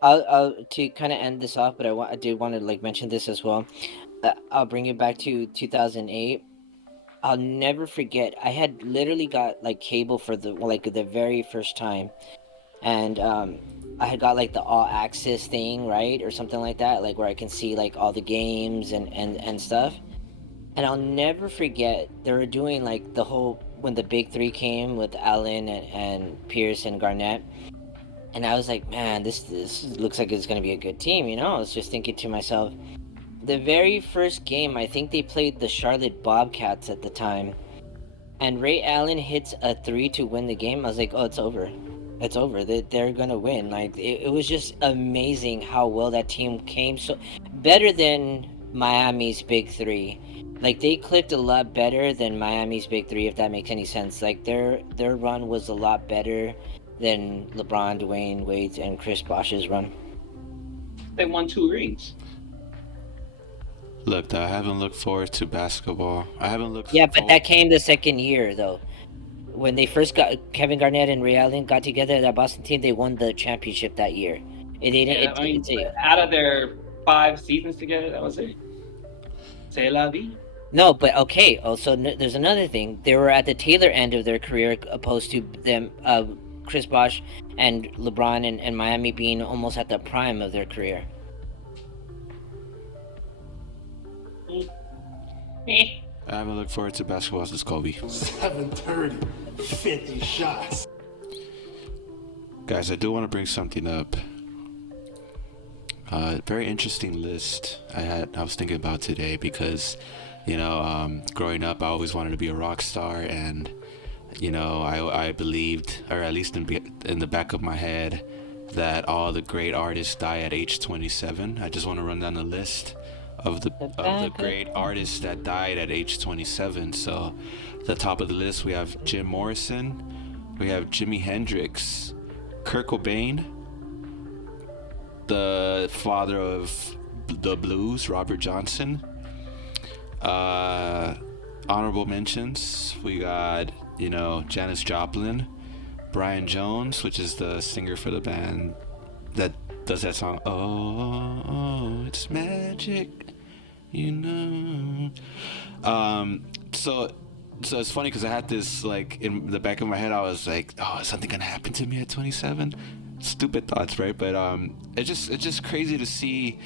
I'll to kind of end this off, but I did want to like mention this as well. I'll bring it back to 2008. I'll never forget. I had literally got like cable for the very first time, and I had got like the all access thing, right, or something like that, like where I can see like all the games and stuff. And I'll never forget they were doing like the whole when the big three came with Allen and Pierce and Garnett. And I was like, man, this looks like it's gonna be a good team, you know. I was just thinking to myself, the very first game, I think they played the Charlotte Bobcats at the time, and Ray Allen hits a three to win the game. I was like, oh, it's over. It's over. They're gonna win. Like it was just amazing how well that team came. So better than Miami's big three. Like they clicked a lot better than Miami's big three, if that makes any sense. Like their run was a lot better than LeBron, Dwayne Wade's, and Chris Bosh's run. They won 2 rings. Look, I haven't looked forward to basketball. I haven't looked. Yeah, but that came the second year though. When they first got Kevin Garnett and Ray Allen got together, that Boston team, they won the championship that year. It didn't. Yeah, I mean, out of their 5 seasons together, that was it. C'est la vie. No, but okay. Also, there's another thing. They were at the Taylor end of their career, opposed to them, Chris Bosh and LeBron and Miami being almost at the prime of their career. I haven't looked forward to basketball since Kobe. 730, 50 shots. Guys, I do want to bring something up. Very interesting list I was thinking about today because, growing up, I always wanted to be a rock star, and I believed, or at least in the back of my head, that all the great artists die at age 27. I just want to run down the list of the great artists that died at age 27. So, the top of the list, we have Jim Morrison, we have Jimi Hendrix, Kurt Cobain, the father of the blues, Robert Johnson. Honorable mentions, we got, Janis Joplin, Brian Jones, which is the singer for the band that does that song, oh, it's magic, So it's funny because I had this, like, in the back of my head, I was like, oh, is something gonna happen to me at 27? Stupid thoughts, right? But it's just crazy to see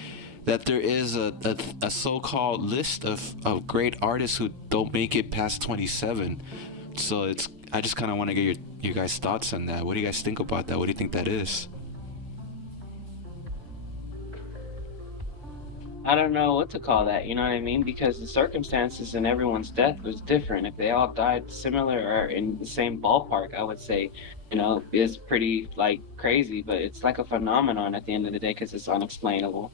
that there is a so-called list of great artists who don't make it past 27. So I just kind of want to get your guys' thoughts on that. What do you guys think about that? What do you think that is? I don't know what to call that, you know what I mean? Because the circumstances in everyone's death was different. If they all died similar or in the same ballpark, I would say, it's pretty, like, crazy, but it's like a phenomenon at the end of the day because it's unexplainable.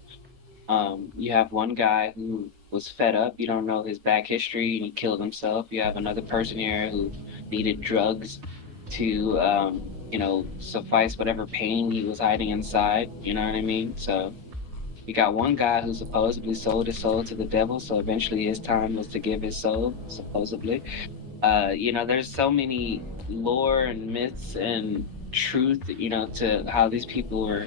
You have one guy who was fed up, you don't know his back history, and he killed himself. You have another person here who needed drugs to, suffice whatever pain he was hiding inside, you know what I mean? So you got one guy who supposedly sold his soul to the devil, so eventually his time was to give his soul, supposedly. There's so many lore and myths and truth, to how these people were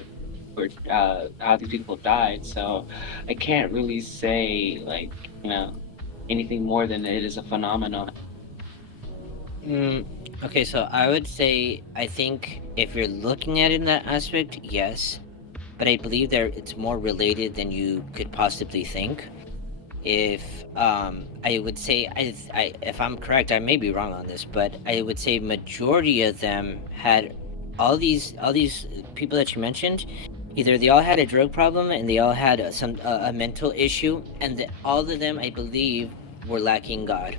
how these people died. So I can't really say, like, anything more than it is a phenomenon. Okay, so I would say, I think if you're looking at it in that aspect, yes. But I believe it's more related than you could possibly think. If I would say, if I'm correct, I may be wrong on this, but I would say majority of them had all these people that you mentioned. Either they all had a drug problem and they all had a mental issue, and all of them, I believe, were lacking God.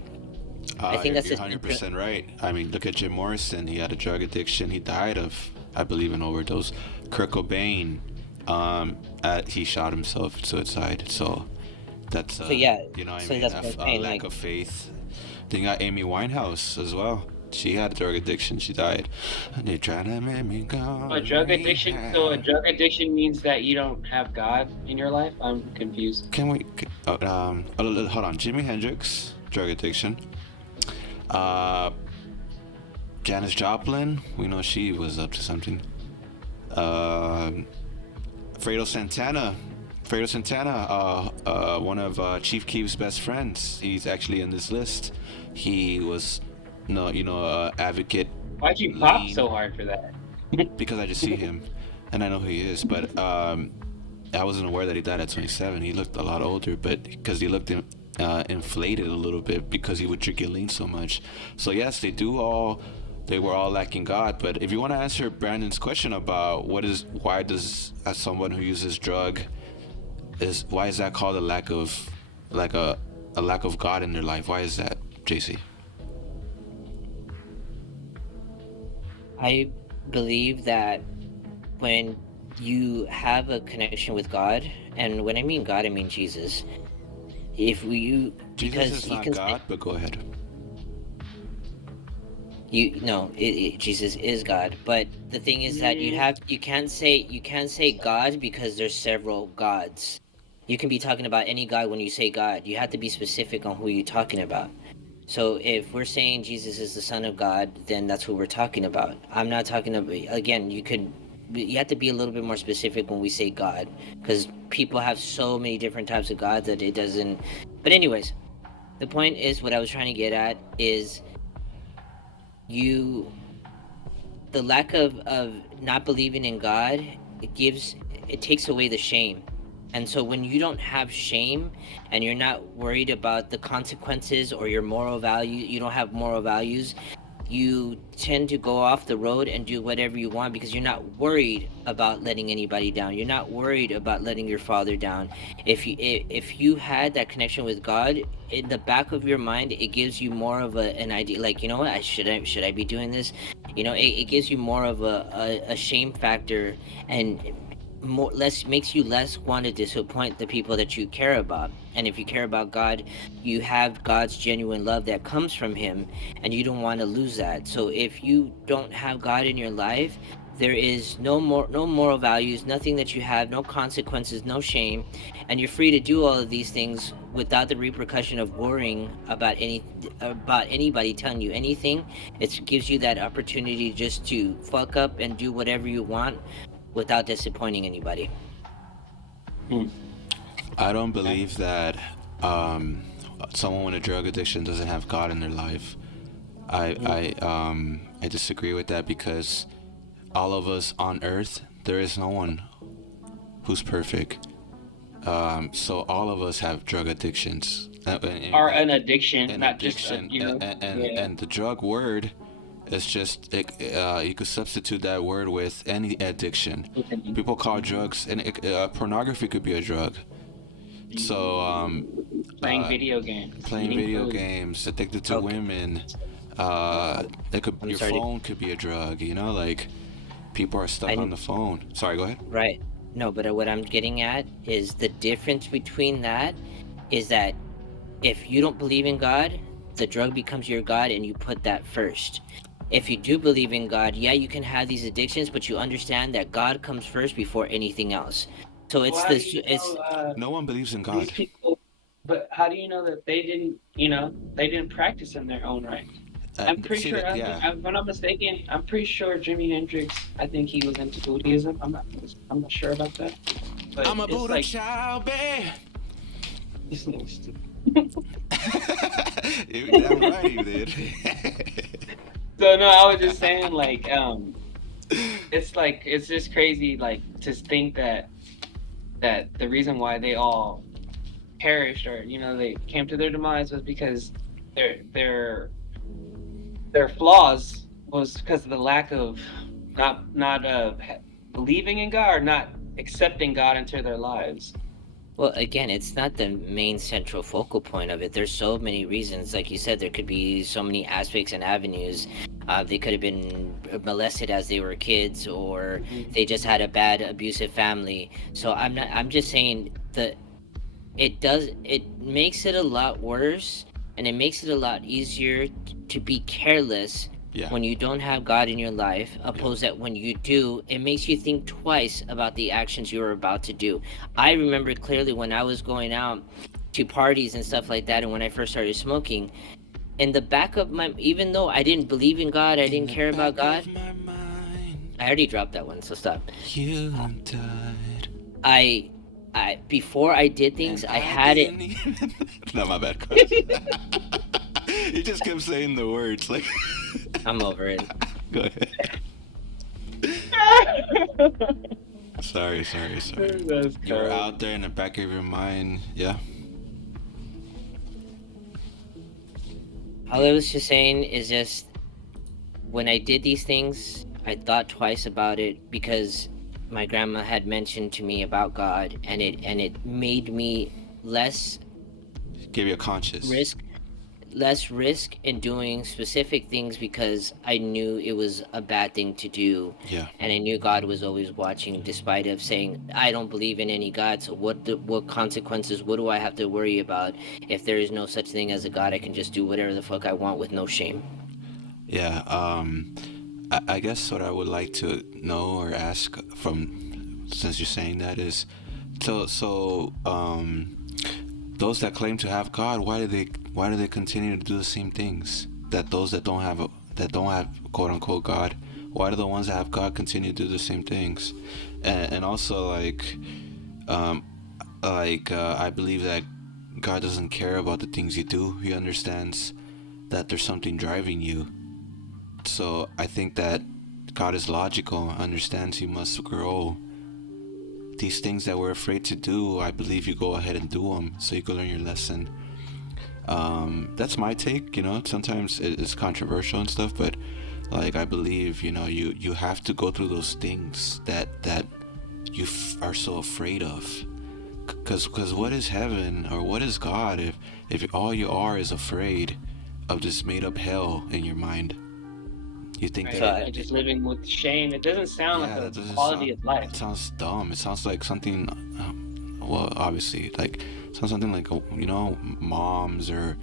I think that's 100% right. I mean, look at Jim Morrison. He had a drug addiction. He died of, I believe, an overdose. Kurt Cobain, he shot himself, suicide. So that's so yeah. You know what so I mean? that's A lack of faith. Then you got Amy Winehouse as well. She had a drug addiction. She died. They trying to make me go. A drug addiction. So a drug addiction means that you don't have God in your life. I'm confused. Hold on. Jimi Hendrix, drug addiction. Janis Joplin, we know she was up to something. Fredo Santana. Fredo Santana, one of Chief Keef's best friends. He's actually in this list. He was, no, advocate. Why'd you pop lean, so hard for that? Because I just see him, and I know who he is. But I wasn't aware that he died at 27. He looked a lot older, but because he looked inflated a little bit because he would drink and lean so much. So yes, they were all lacking God. But if you want to answer Brandon's question about why does as someone who uses drug why is that called a lack of God in their life? Why is that, JC? I believe that when you have a connection with God, and when I mean God, I mean Jesus. Jesus is not God, but go ahead. Jesus is God, but the thing is that you can't say God because there's several gods. You can be talking about any God when you say God. You have to be specific on who you're talking about. So if we're saying Jesus is the Son of God, then that's who we're talking about. I'm not talking about, again, you have to be a little bit more specific when we say God, because people have so many different types of gods that it doesn't. But anyways, the point is, what I was trying to get at is the lack of not believing in God, it takes away the shame. And so when you don't have shame and you're not worried about the consequences or your moral value, you don't have moral values, you tend to go off the road and do whatever you want because you're not worried about letting anybody down. You're not worried about letting your father down. If you had that connection with God, in the back of your mind, it gives you more of an idea, like, you know what, should I be doing this? It gives you more of a shame factor, and makes you less want to disappoint the people that you care about. And if you care about God, you have God's genuine love that comes from him, and you don't want to lose that. So if you don't have God in your life, there is no moral values, nothing that you have, no consequences, no shame, and you're free to do all of these things without the repercussion of worrying about anybody telling you anything. It gives you that opportunity just to fuck up and do whatever you want without disappointing anybody. I don't believe that someone with a drug addiction doesn't have God in their life. I disagree with that because all of us on earth, there is no one who's perfect. So all of us have drug addictions. Are an addiction, An not addiction, just and the drug word is just you could substitute that word with any addiction. People call drugs, and pornography could be a drug. So playing video games, playing eating video food. games, addicted to Okay. women. Your sorry to- phone could be a drug. Like people are stuck on the phone. Sorry, go ahead. Right. No, but what I'm getting at is the difference between that is that if you don't believe in God, the drug becomes your God and you put that first. If you do believe in God, yeah, you can have these addictions, but you understand that God comes first before anything else. So it's Well, how do you it's know, No one believes in these God. people? But how do you know that they didn't practice in their own right? I'm pretty See sure, that? Yeah. if I'm not mistaken, I'm pretty sure Jimi Hendrix, I think he was into Buddhism. I'm not sure about that. But I'm a it's Buddha like, child, babe. this nigga's stupid. Damn right you did. So no, I was just saying, like, it's just crazy, like, to think that the reason why they all perished, or they came to their demise, was because their flaws was because of the lack of not believing in God, or not accepting God into their lives. Well, again, it's not the main central focal point of it. There's so many reasons. Like you said, there could be so many aspects and avenues. They could have been molested as they were kids, or they just had a bad abusive family. So I'm just saying that it makes it a lot worse, and it makes it a lot easier to be careless Yeah. when you don't have God in your life, opposed that when you do, it makes you think twice about the actions you're about to do. I remember clearly when I was going out to parties and stuff like that, and when I first started smoking, in the back of my, even though I didn't believe in God, I didn't care about God. I already dropped that one, so stop. You died. I before I did things, And I I had it. didn't even. No, my bad. Carlos. You just kept saying the words like. I'm over it. Go ahead. Sorry. That's You were cold. out there in the back of your mind, yeah. All I was just saying is just when I did these things, I thought twice about it because my grandma had mentioned to me about God, and it made me less Give you a conscious. risk less risk in doing specific things because I knew it was a bad thing to do, Yeah. and I knew God was always watching despite of saying I don't believe in any God. So what consequences, what do I have to worry about if there is no such thing as a God? I can just do whatever the fuck I want with no shame. Yeah. I guess what I would like to know or ask from, since you're saying that, is those that claim to have God, why do they continue to do the same things that those that don't have quote unquote God? Why do the ones that have God continue to do the same things? And also um, I believe that God doesn't care about the things you do. He understands that there's something driving you. So I think that God is logical, understands you must grow. These things that we're afraid to do, I believe you go ahead and do them so you can learn your lesson. That's my take. Sometimes it's controversial and stuff, but like I believe, you have to go through those things that you are so afraid of. Because what is heaven or what is God if all you are is afraid of this made up hell in your mind? You think Right, So that I, and just living with shame. It doesn't sound like yeah, a that doesn't quality sound. of life. It sounds dumb. It sounds like something. Well, obviously, like sounds something like moms or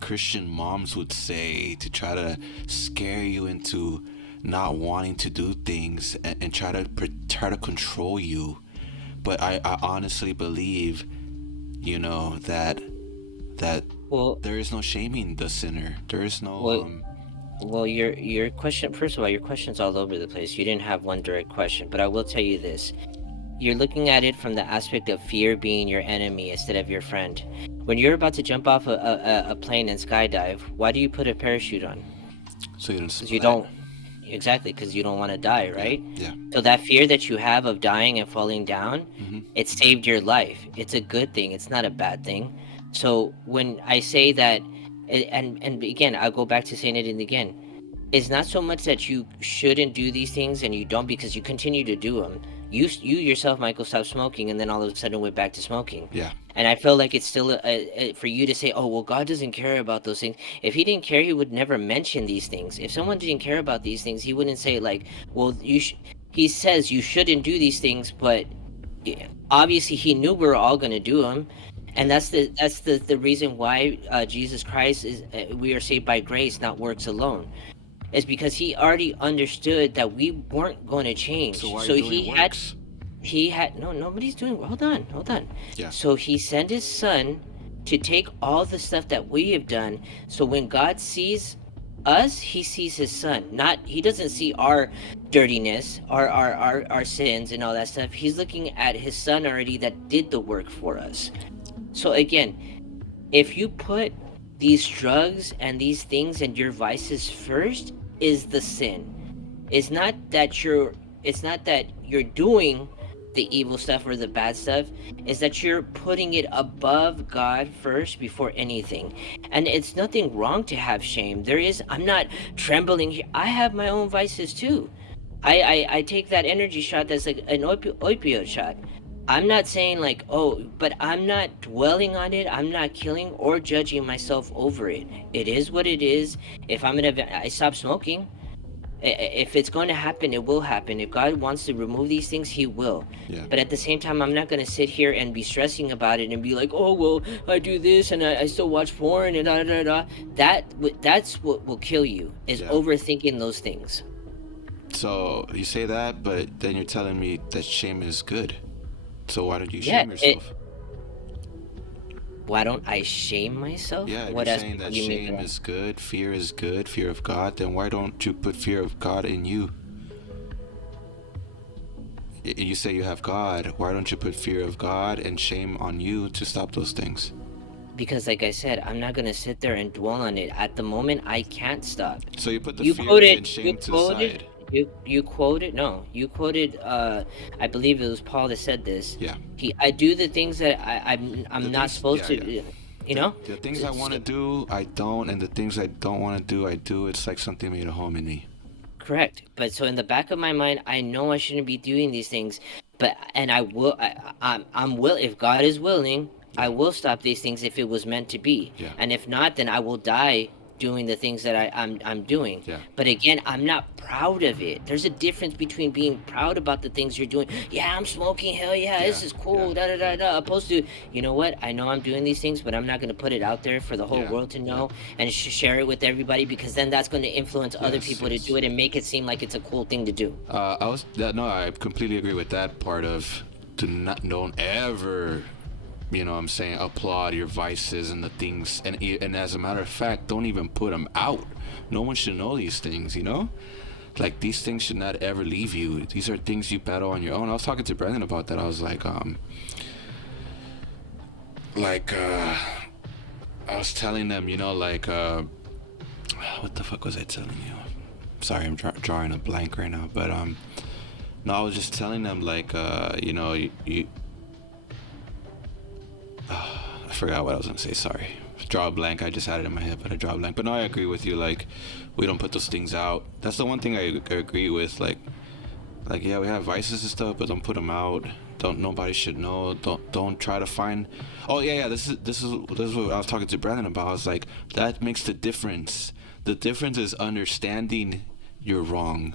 Christian moms would say to try to scare you into not wanting to do things and try to control you. But I honestly believe, that well there is no shaming the sinner. There is no well well your question, first of all, your question's all over the place. You didn't have one direct question, but I will tell you this. You're looking at it from the aspect of fear being your enemy instead of your friend. When you're about to jump off a plane and skydive, why do you put a parachute on? so you don't Because you splat. don't. Exactly, because you don't want to die, Yeah, right? yeah. So that fear that you have of dying and falling down, Mm-hmm. it saved your life. It's a good thing. It's not a bad thing. So when I say that, and again, I'll go back to saying it again. It's not so much that you shouldn't do these things and you don't because you continue to do them. You yourself, Michael, stopped smoking and then all of a sudden went back to smoking. Yeah. And I feel like it's still for you to say, "Oh, well, God doesn't care about those things." If He didn't care, He would never mention these things. If someone didn't care about these things, He wouldn't say like, "Well, He says you shouldn't do these things," but obviously He knew we were all going to do them, and Yeah. that's the reason why Jesus Christ is we are saved by grace, not works alone, is because He already understood that we weren't going to So change. why are you So doing works? he had no, nobody's doing, hold on. Yeah. So he sent his son to take all the stuff that we have done. So when God sees us, he sees his son. Not, he doesn't see our dirtiness, our sins and all that stuff. He's looking at his son already that did the work for us. So again, if you put these drugs and these things and your vices first, is the sin. It's not that you're doing the evil stuff or the bad stuff. Is that you're putting it above God first before anything. And it's nothing wrong to have shame. I'm not trembling here. I have my own vices too. I take that energy shot that's like an opioid shot. I'm not saying like, oh, but I'm not dwelling on it. I'm not killing or judging myself over it. It is what it is. If I stop smoking. If it's going to happen, it will happen. If God wants to remove these things, He will. Yeah. But at the same time, I'm not going to sit here and be stressing about it and be like, oh, well, I do this and I still watch porn and da da da. That's what will kill you, is Yeah. overthinking those things. So you say that, but then you're telling me that shame is good. So why don't you Yeah, shame yourself? why don't I shame myself? Yeah, if What you're else saying that do you mean by shame that? is good, fear of God, then why don't you put fear of God in you? you say you have God. Why don't you put fear of God and shame on you to stop those things? Because like I said, I'm not gonna sit there and dwell on it. At the moment, I can't stop. So you put the You fear and quoted, shame to the side. you quoted, no, you quoted, I believe it was Paul that said this. Yeah. I do the things that I'm The not things- supposed yeah, to, yeah. you know? The things I So- want to do, I don't, and the things I don't want to do, I do. It's like something made a home in me. Correct. But so in the back of my mind, I know I shouldn't be doing these things, but and I will. I'm will if God is willing, I Yeah. will stop these things if it was meant to be. Yeah. And if not, then I will die doing the things that I'm doing. Yeah. But again, I'm not proud of it. There's a difference between being proud about the things you're doing. Yeah, I'm smoking. Hell yeah, this Yeah, is cool. yeah, Da da da da. Opposed to, you know what? I know I'm doing these things, but I'm not gonna put it out there for the whole Yeah, world to yeah. know and share it with everybody because then that's going to influence other Yes, people yes. to do it and make it seem like it's a cool thing to do. I completely agree with that part of don't ever, you know what I'm saying, applaud your vices and the things, and as a matter of fact, don't even put them out. No one should know these things, you know? Like, these things should not ever leave you. These are things you battle on your own. I was talking to Brandon about that. I was like, I was telling them, you know, like, what the fuck was I telling you? Sorry, I'm drawing a blank right now, but no, I was just telling them, like, you know, I forgot what I was gonna say. Sorry, draw a blank. I just had it in my head, but I draw a blank. But no, I agree with you. Like, we don't put those things out. That's the one thing I agree with. Like yeah, we have vices and stuff, but don't put them out. Nobody should know. Don't try to find. Oh yeah. This is what I was talking to Brandon about. I was like, that makes the difference. The difference is understanding you're wrong,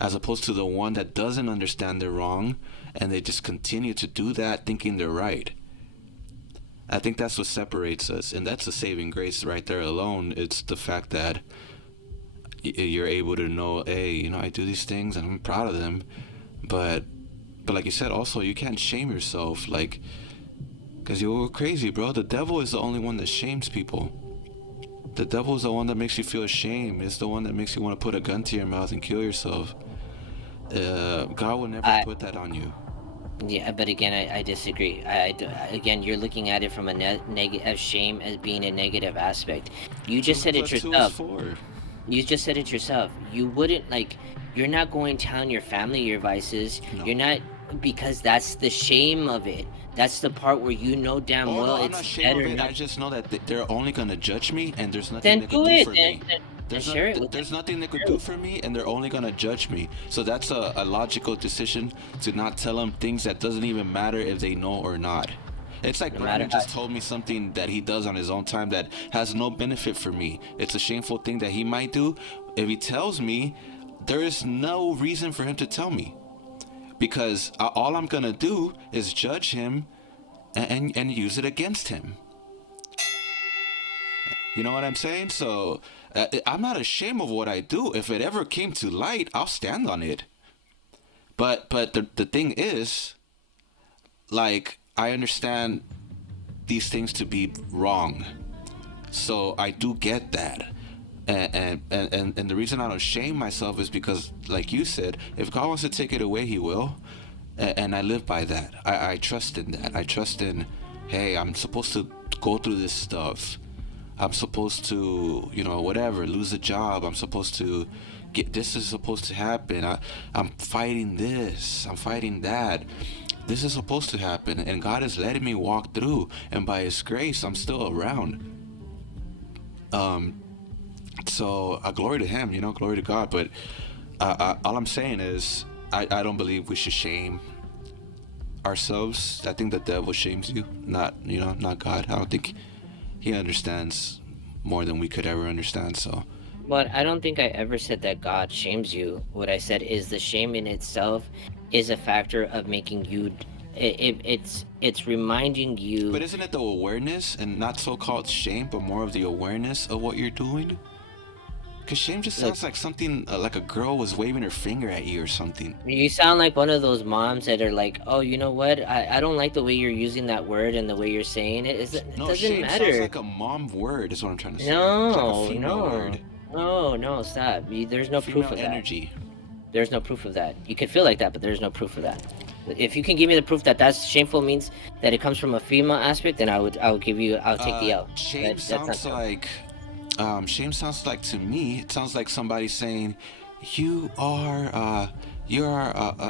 as opposed to the one that doesn't understand they're wrong, and they just continue to do that thinking they're right. I think that's what separates us, and that's a saving grace right there alone. It's the fact that you're able to know, hey, you know, I do these things and I'm proud of them, but like you said, also, you can't shame yourself, like, because you're crazy, bro. The devil is the only one that shames people. The devil is the one that makes you feel ashamed. It's the one that makes you want to put a gun to your mouth and kill yourself. God will never put that on you. Yeah, but again, I disagree. Again, you're looking at it from a negative shame as being a negative aspect. You just said it yourself. You just said it yourself. You wouldn't, like, you're not going telling your family your vices. No. You're not, because that's the shame of it. That's the part where you know damn well I'm it's not ashamed better of it. not. I just know that they're only gonna judge me, and there's nothing Then they do can do it. for me. Share it with There's them. nothing they could do for me, and they're only gonna judge me. So that's a logical decision to not tell them things that doesn't even matter if they know or not. It's like Brandon just told me something that he does on his own time that has no benefit for me. It's a shameful thing that he might do. If he tells me, there is no reason for him to tell me, because all I'm gonna do is judge him and use it against him. You know what I'm saying? So I'm not ashamed of what I do. If it ever came to light, I'll stand on it. But the thing is, like, I understand these things to be wrong. So I do get that. And the reason I don't shame myself is because, like you said, if God wants to take it away, he will. And I live by that. I trust in that. I trust in, hey, I'm supposed to go through this stuff. I'm supposed to, you know, whatever, lose a job. I'm supposed to this is supposed to happen. I'm fighting this. I'm fighting that. This is supposed to happen. And God is letting me walk through. And by his grace, I'm still around. So glory to him, you know, glory to God. But all I'm saying is, I don't believe we should shame ourselves. I think the devil shames you, not God. I don't think he understands more than we could ever understand. So, But I don't think I ever said that God shames you. What I said is the shame in itself is a factor of making you. It's reminding you. but isn't it the awareness and not so-called shame, but more of the awareness of what you're doing? Because shame just sounds like something like a girl was waving her finger at you or something. You sound like one of those moms that are like, oh, you know what? I don't like the way you're using that word and the way you're saying it. It No, doesn't shame matter. sounds like a mom word, is what I'm trying to say. It's like a female word. No, stop. There's no Female proof of energy. There's no proof of that. You could feel like that, but there's no proof of that. If you can give me the proof that that's shameful means that it comes from a female aspect, then I'll give you, I'll take the L. That's not true. Shame sounds like, to me, it sounds like somebody saying, you are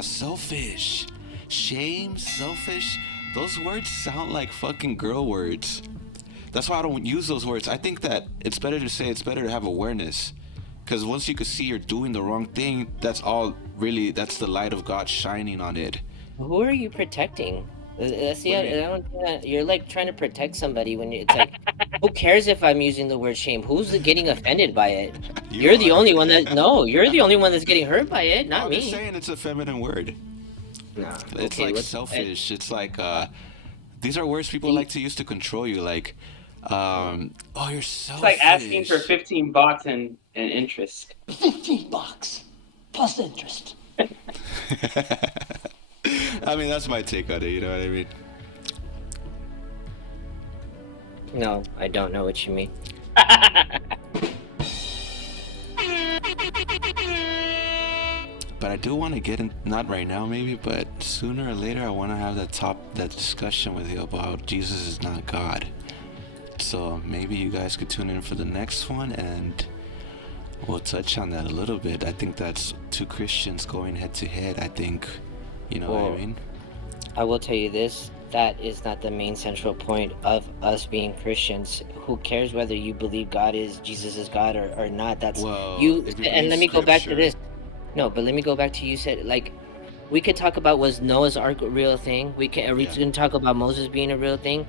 selfish. Shame, selfish, those words sound like fucking girl words. That's why I don't use those words. I think that it's better to have awareness. Because once you can see you're doing the wrong thing, that's the light of God shining on it. Who are you protecting? See, What I do you mean? don't think that you're like trying to protect somebody when it's like, who cares if I'm using the word shame? Who's getting offended by it? You're the are. only one that, no, you're the only one that's getting hurt by it, not I'm just me. saying it's a feminine word. Nah, It's okay, like what's selfish. It's like these are words people like to use to control you. Like, oh, you're selfish. It's like asking for 15 bucks and interest. $15 plus interest. I mean, that's my take on it. You know what I mean? No, I don't know what you mean. But I do want to get in, not right now maybe, but sooner or later I want to have that discussion with you about Jesus is not God. So maybe you guys could tune in for the next one and we'll touch on that a little bit. I think that's two Christians going head to head. I think, you know what I mean? I will tell you this, that is not the main central point of us being Christians. Who cares whether you believe Jesus is God or not? That's Well, you. if you And believe let me go back to scripture- this. No, but let me go back to you said, like, we could talk about, was Noah's Ark a real thing? We can talk about Moses being a real thing.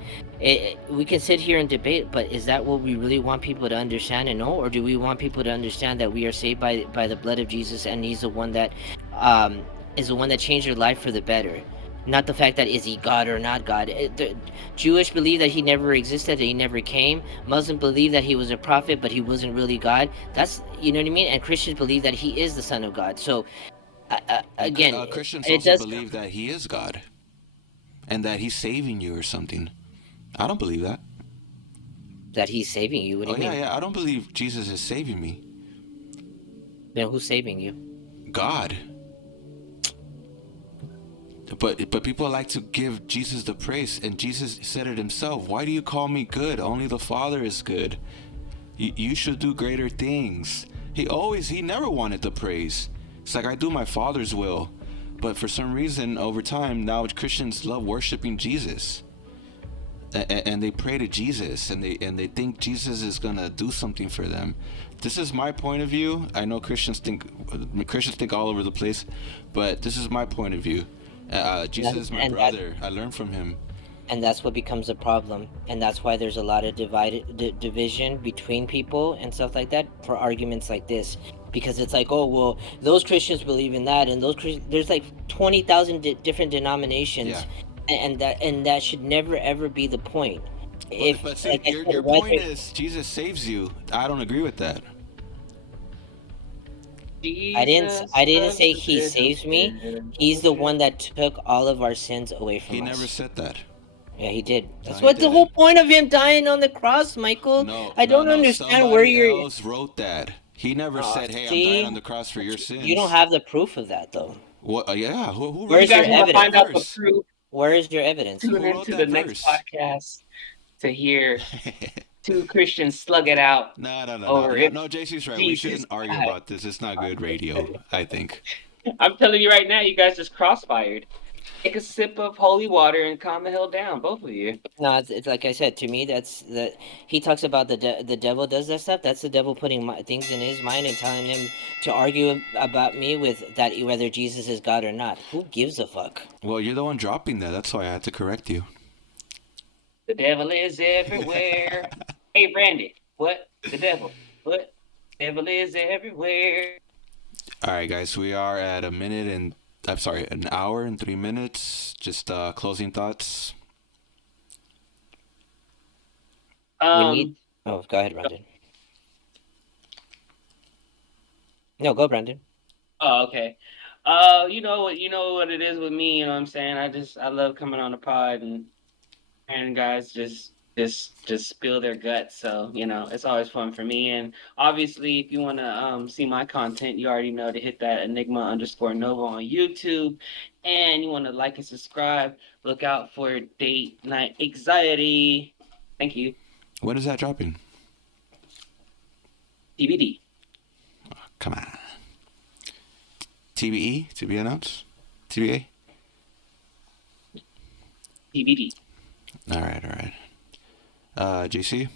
We can sit here and debate, but is that what we really want people to understand and know, or do we want people to understand that we are saved by the blood of Jesus, and He's the one that changed your life for the better? Not the fact that is He God or not God. The Jewish believe that He never existed, that He never came. Muslim believe that He was a prophet, but He wasn't really God. That's, you know what I mean. And Christians believe that He is the Son of God. So again, Christians it also does believe that He is God and that He's saving you or something. I don't believe that. that He's saving you. What do you mean? Yeah. I don't believe Jesus is saving me. Then who's saving you? God. But people like to give Jesus the praise, and Jesus said it himself. Why do you call me good? Only the Father is good. You should do greater things. He never wanted the praise. It's like, I do my Father's will. But for some reason, over time, now Christians love worshiping Jesus. And they pray to Jesus, and they think Jesus is gonna do something for them. This is my point of view. I know Christians think all over the place, but this is my point of view. Jesus is my brother. I learned from him. And that's what becomes a problem, and that's why there's a lot of division between people and stuff like that for arguments like this, because it's like, oh well, those Christians believe in that, and there's like 20,000 different denominations, and that should never ever be the point. But see, your point is Jesus saves you. I don't agree with that. I didn't say He saves me. He's the one that took all of our sins away from us. He never said that. Yeah, He did. That's No, what the whole point of Him dying on the cross, Michael. I don't understand where you're. Somebody else wrote that. He never said, "Hey, I'm dying on the cross for your sins." You don't have the proof of that, though. What? Yeah. Who Where's You your guys want to find out the evidence? proof? Where is your evidence? Tune Who wrote into that the next verse? podcast to hear two Christians slug it out. No. No, JC's right. We shouldn't argue about this. It's not good radio, I think. I'm telling you right now, you guys just crossfired. Take a sip of holy water and calm the hell down, both of you. No, it's like I said. To me, that's that. He talks about the devil does that stuff. That's the devil putting things in his mind and telling him to argue about me with that, whether Jesus is God or not. Who gives a fuck? Well, you're the one dropping that. That's why I had to correct you. The devil is everywhere. Hey, Randy, what? The devil. What? Devil is everywhere. All right, guys. We are at an hour and 3 minutes. Just closing thoughts. Oh, go ahead, Brandon. No, go, Brandon. Oh, okay. You know what it is with me, you know what I'm saying? I love coming on the pod and guys just just spill their guts. So, it's always fun for me. And obviously, if you want to see my content, you already know to hit that Enigma_Nova on YouTube. And you want to like and subscribe. Look out for Date Night Anxiety. Thank you. When is that dropping? TBD. Come on. TBE to be announced. TBA. TBD. All right. JC.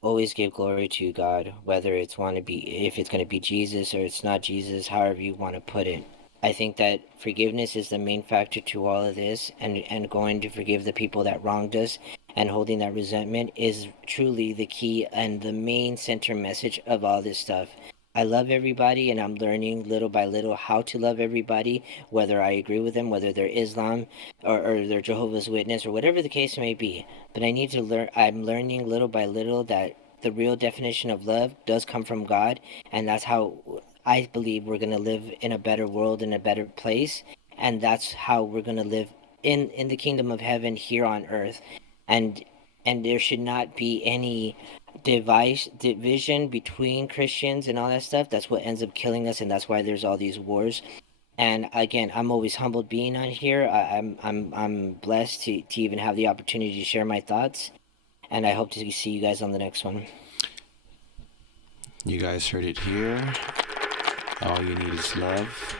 Always give glory to God, whether if it's going to be Jesus or it's not Jesus, however you want to put it. I think that forgiveness is the main factor to all of this, and going to forgive the people that wronged us and holding that resentment is truly the key and the main center message of all this stuff. I love everybody, and I'm learning little by little how to love everybody, whether I agree with them, whether they're Islam or they're Jehovah's Witness or whatever the case may be. But I need to learn. I'm learning little by little that the real definition of love does come from God, and that's how I believe we're gonna live in a better world, in a better place, and that's how we're gonna live in the kingdom of heaven here on earth, and there should not be any division between Christians and all that stuff. That's what ends up killing us, and that's why there's all these wars. And again, I'm always humbled being on here. I'm blessed to even have the opportunity to share my thoughts, and I hope to see you guys on the next one. You guys heard it here. All you need is love.